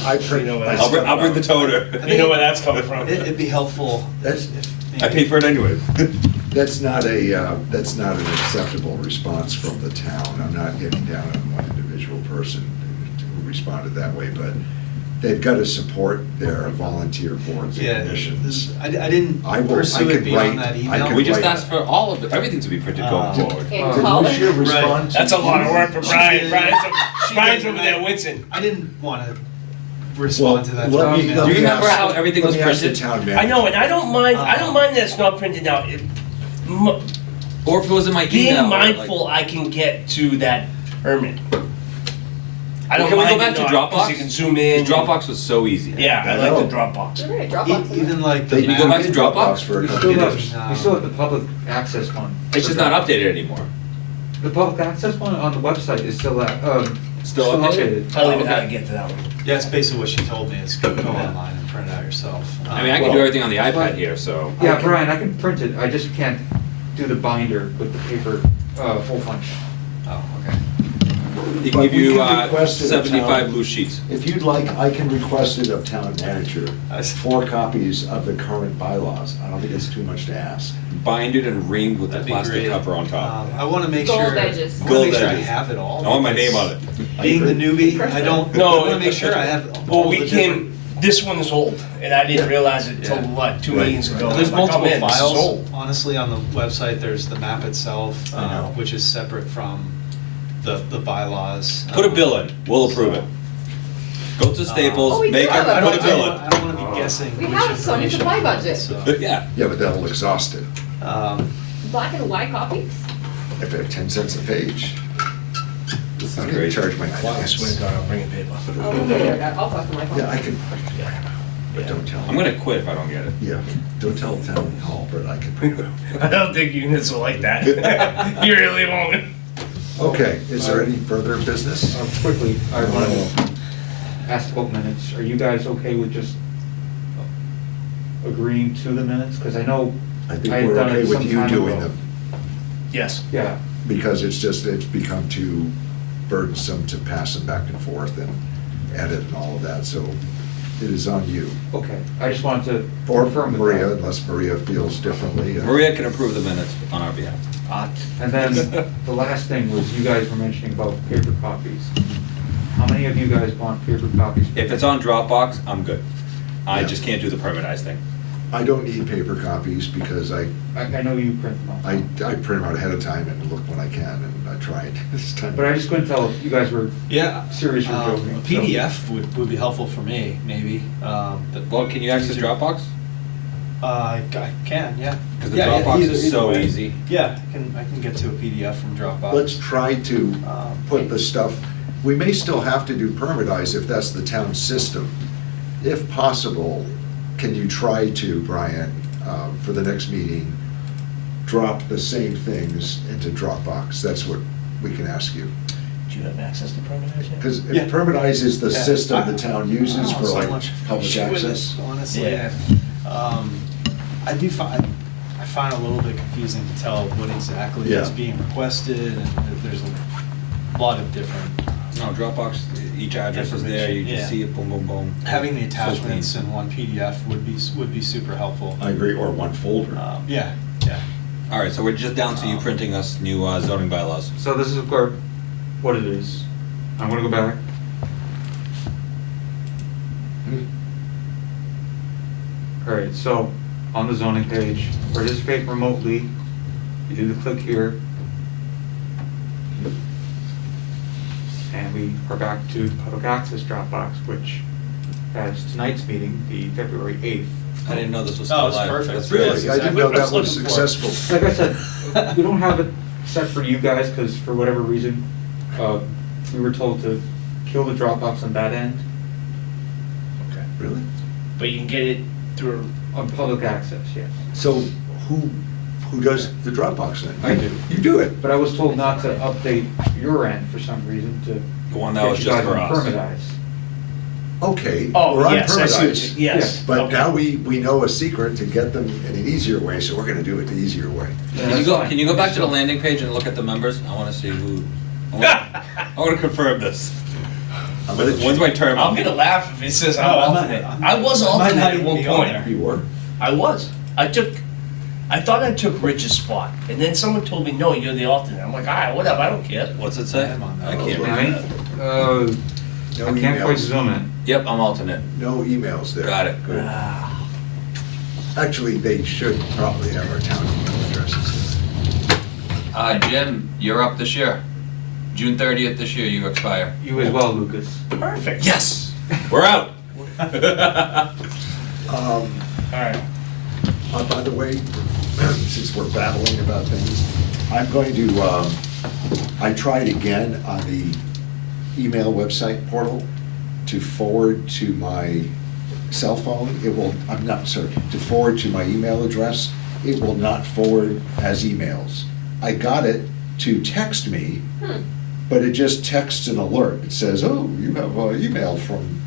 I print, You know what I else? I'll bring the toner. You know where that's coming from. It'd be helpful. That's- I paid for it anyways. That's not an acceptable response from the town. I'm not getting down on one individual person who responded that way, but they've got to support their volunteer boards and Yeah, commissions. I didn't I will- I pursue could it beyond write- that I email. could We just Right. asked for all of it, everything to be printed going forward. In Did color. Lucia respond to? That's a lot of work for She Brian. did. She Brian's did, over and there I- wincing. I didn't want to respond to that Let me- email. let Do you me remember ask- how everything was let me ask the printed? town manager. I know, and I don't mind that it's not printed out. Or if it was in my email. Being or, like- mindful, I can get to that permit. I Well, don't can we mind go back it to not, Dropbox? 'cause you can zoom in. Dropbox was so easy. Yeah, I I like know. the Dropbox. You're right, Dropbox. Even like the They Can you go back to did Dropbox? for a We couple still years. have, we still have the public access one. It's just not updated anymore. The public access one on the website is still, Still updated? I don't even know how to get to that one. Yeah, that's basically what she told me, is go online and print it out yourself. I mean, I can do everything on the iPad here, so. Yeah, Brian, I can print it, I just can't do the binder with the paper, hole punch. Oh, okay. He But can give we you can request it of 75 town. loose sheets. If you'd like, I can request it of town manager, I see. 4 copies of the current bylaws. I don't think it's too much to ask. Binded and ringed with the That'd be plastic great. cover on top. I want to make Gold sure. edges. I want to make Gold sure I edges. have it all. I want my because name on it. Being the newbie, I don't, I No, want to make sure I have Well, all we the came, different. this one is old, and I didn't realize it until, Yeah. what, 2 Right, meetings right. ago. There's I'm like, oh, multiple man, this is files, old. honestly, on the website, there's the map itself, I know. which is separate from the bylaws. Put a bill in, we'll approve it. Go to Oh, Staples, we make do them have a put a I bill don't, I don't want to be guessing We which have a Sony information supply I want, budget. so, in. Yeah. Yeah, but that'll exhaust it. Black and white copies? If they're 10 cents a page, This is I'm gonna great. charge my I swear clients. to God, I'll bring a paper. Oh, okay, I'll talk to my phone. Yeah, I can, but don't tell I'm them. gonna quit if I don't get it. Yeah, don't tell town hall, but I can. I don't think units will like that. You really won't. Okay, is there any further business? Quickly, I want to ask about minutes, are you guys okay with just agreeing to the minutes? Because I know I think I had we're done okay it with some you time doing ago. them, Yes. Yeah, because it's become too burdensome to pass them back and forth and edit and all of that, so it is on you. okay, I just wanted to Or confirm with Maria, that. unless Maria feels differently. Maria can approve the minutes on our behalf. And then the last thing was you guys were mentioning about paper copies. How many of you guys want paper copies? If it's on Dropbox, I'm good. I Yeah. just can't do the permanentized thing. I don't need paper copies because I I know you print them out. I print them out ahead of time and look when I can, and I tried this time. But I just couldn't tell if you guys were Yeah. serious or joking. A PDF would be helpful for me, maybe. Well, can you access Dropbox? I can, yeah. Because the Yeah, yeah, Dropbox either- is either so way. easy. Yeah, I can get to a PDF from Dropbox. Let's try to put the stuff, we may still have to do permitize if that's the town system. If possible, can you try to, Brian, for the next meeting, drop the same things into Dropbox? That's what we can ask you. Do you have access to permanent? Because Yeah. permitize is the Yeah. system the town uses I for don't like so much public issue with it, access. honestly. Yeah. I do find, I find it a little bit confusing to tell what exactly is Yeah. being requested, and there's a lot of different. No, Dropbox, each address is there, you Information, just yeah. see it, boom, boom, boom. Having the So attachments clean. in one PDF would be super helpful. I agree, or one folder. Yeah, yeah. All right, so we're just down to you printing us new zoning bylaws. So this is what it is. I'm gonna go back. All right, so on the zoning page, participate remotely, you do the click here. And we are back to the public access Dropbox, which has tonight's meeting, the February 8th. I didn't know this was Oh, still it's live. perfect. That's Really? really, I didn't exactly know what I that was was looking for. successful. Like I said, we don't have it set for you guys, because for whatever reason, we were told to kill the Dropbox on that end, Okay. Really? But you can get it through, on public access, yes. So who does the Dropbox then? I do. You do it? But I was told not to update your end for some reason to the one that was just for us. permitize. Okay, oh, we're on yes, I see what Paradise. you, yes. But okay. now we know a secret to get them in an easier way, so we're gonna do it the easier way. Can you go back to the landing page and look at the members? I wanna see who, I wanna confirm this. I'm gonna When's my term? I'm gonna laugh if it says I'm No, I'm not- alternate. I'm- I was I might alternate not at even one be on point. there. You were? I was. I thought I took Rich's spot, and then someone told me, no, you're the alternate. I'm like, all right, whatever, I don't care. What's it say? I'm on that. I can't read Right? that. No I can't quite emails. zoom it. Yep, I'm alternate. No emails there. Got it. Good. Actually, they should probably have our town email addresses. Jim, you're up this year. June 30th this year, you expire. You as well, Lucas. Perfect. Yes, we're out. All right. By the way, since we're babbling about things, I'm going to, I tried again on the email website portal to forward to my cell phone. It will, I'm not, sorry, to forward to my email address. It will not forward as emails. I got it to text me, but it just texts an alert. It says, oh, you have an email from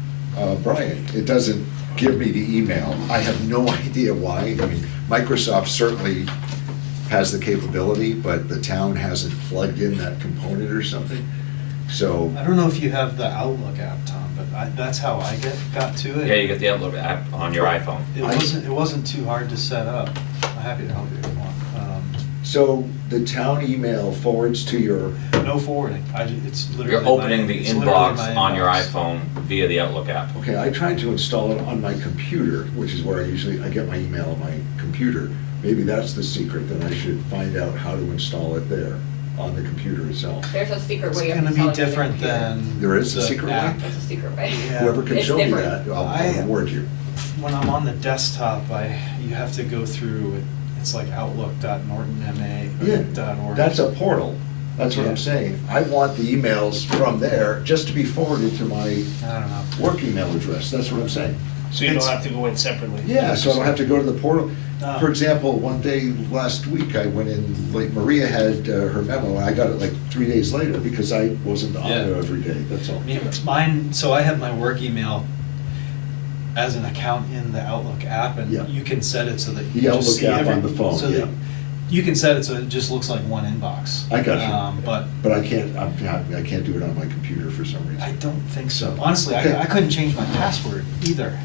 Brian. It doesn't give me the email. I have no idea why. I mean, Microsoft certainly has the capability, but the town hasn't plugged in that component or something. So, I don't know if you have the Outlook app, Tom, but that's how I got to it. Yeah, you get the Outlook app on your iPhone. It wasn't too hard to set up. I'm happy to help you if you want. so the town email forwards to your, No forwarding. It's literally. You're opening the it's literally inbox my on your inbox. iPhone via the Outlook app. okay, I tried to install it on my computer, which is where I get my email on my computer. Maybe that's the secret, then I should find out how to install it there on the computer itself. There's a secret It's way of gonna installing be it on your different computer. than. There is a the secret way? app. That's a secret way. Yeah. Whoever can It's show me different. that, I'll reward you. When I'm on the desktop, you have to go through, it's like outlook.nortonma.org. That's a portal, that's what I'm saying. I want the emails from there just to be forwarded to my I don't know. work email address, that's what I'm saying. So you don't have to go in separately? Yeah, so I don't have to go to the portal. Oh. For example, one day last week, I went in, like Maria had her memo, and I got it like 3 days later because I wasn't on Yeah. there every day, that's all. Mine, so I have my work email as an account in the Outlook app, and Yeah. you can set it so that The you just Outlook see app on the phone, so yeah. that you can set it so it just looks like one inbox. I got you. But But I can't do it on my computer for some reason. I don't think so. So, Honestly, okay. I couldn't change my password either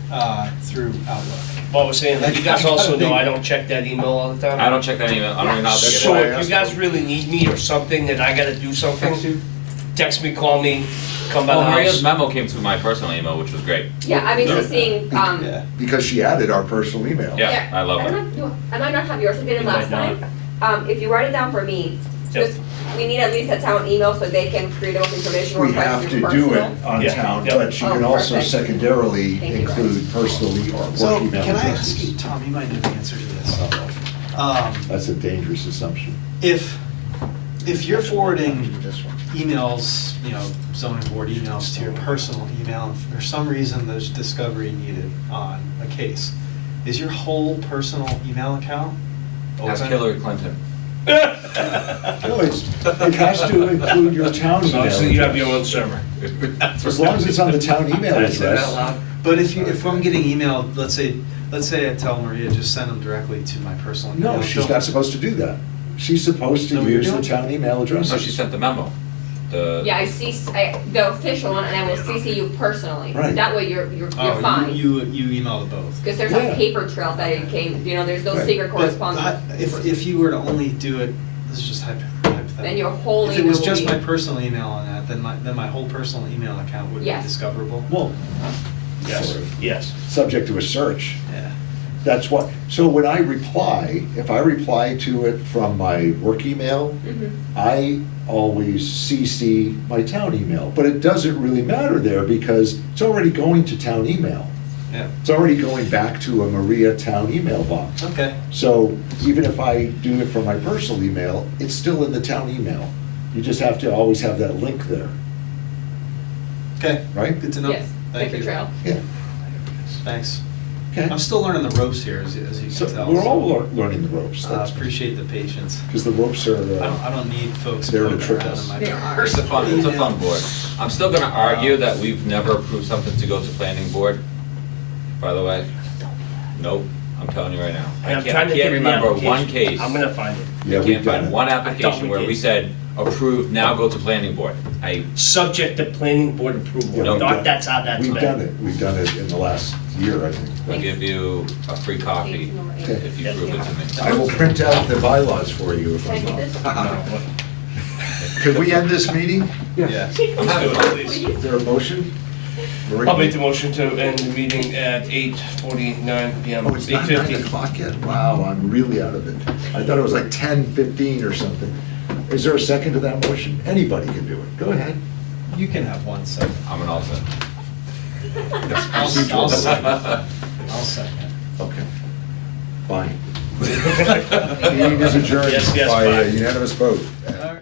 through Outlook. Well, we're saying that you guys also know I don't check that email all the time. I don't check that email, I don't even know how to That's get why I it. So if asked you guys for- really need me or something, that I gotta do something, text me, call me, come by the Well, Maria's house. memo came through my personal email, which was great. Yeah, I mean, Yeah. just seeing, Yeah. Because she added our personal email. Yeah, I love don't it. know, I might not have yours, I did it You last might time. If you write it down for me, Yep. just, we need at least a town email so they can create open information We request have through to personal. do it on Yeah. town, Yeah. but she Oh, can also perfect. secondarily Thank you, include personal or So work email can I ask addresses. you, Tom, you might know the answer to this. That's a dangerous assumption. If you're forwarding emails, zoning board emails to your personal email, and for some reason there's discovery needed on a case, is your whole personal email account Ask open? Hillary Clinton. No, it has to include your town So email obviously you have your address. own server. As long as it's on the town email address. But if I'm getting emailed, let's say I tell Maria, just send them directly to my personal email. No, she's not supposed to do that. She's supposed to No, you're use the doing- town email address. So she sent the memo. Yeah, the official one, and I will CC you personally. Right. That way you're Oh, fine. you email the both. Because there's Yeah. a paper trail that it came, there's no Right. secret But correspondence. if you were to only do it, this is just hypothetical. Then your whole If email it was will just be- my personal email on that, then my whole personal email account would be Yes. discoverable. Well, Yes, sort of. yes. Subject to a search. Yeah. That's what, so when I reply, if I reply to it from my work email, Mhm. I always CC my town email. But it doesn't really matter there because it's already going to town email. Yeah. It's already going back to a Maria town email box. Okay. So even if I do it from my personal email, it's still in the town email. You just have to always have that link there, Okay. right? Good to know. Yes, Thank paper you. trail. Yeah. Thanks. Okay. I'm still learning the ropes here, as you So can tell. we're all learning the ropes. I appreciate the patience. Because the ropes are, I don't need folks They're to poking trick around us. in my They car. are. It's a fun board. I'm still gonna argue that we've never approved something to go to planning board, by the way. Nope. I'm telling you right now. And I'm I trying to can't get the remember one application. case. I'm gonna find it. Yeah, I we've can't done find it. one I thought application we where did. we said, approved, now go to planning board. Subject to planning board approval. Yeah, I we've thought done- that's how that's been. We've done it. We've done it in the last year, I think. I'll give you a free coffee if you prove it to me. I will print out the bylaws for you if I'm Can I do wrong. this? Could we end this meeting? Yeah. I'm Let's having do it, fun. please. Is there a motion? Maria? I'll make the motion to end the meeting at 8:49 PM. Oh, it's not 9 8:50. o'clock yet? Wow, I'm really out of it. I thought it was like 10:15 or something. Is there a second to that motion? Anybody can do it. Go ahead. You can have one second. I'm an alternate. That's I'll procedural. second. I'll second. Okay, fine. Meeting is adjourned Yes, yes, by fine. unanimous vote.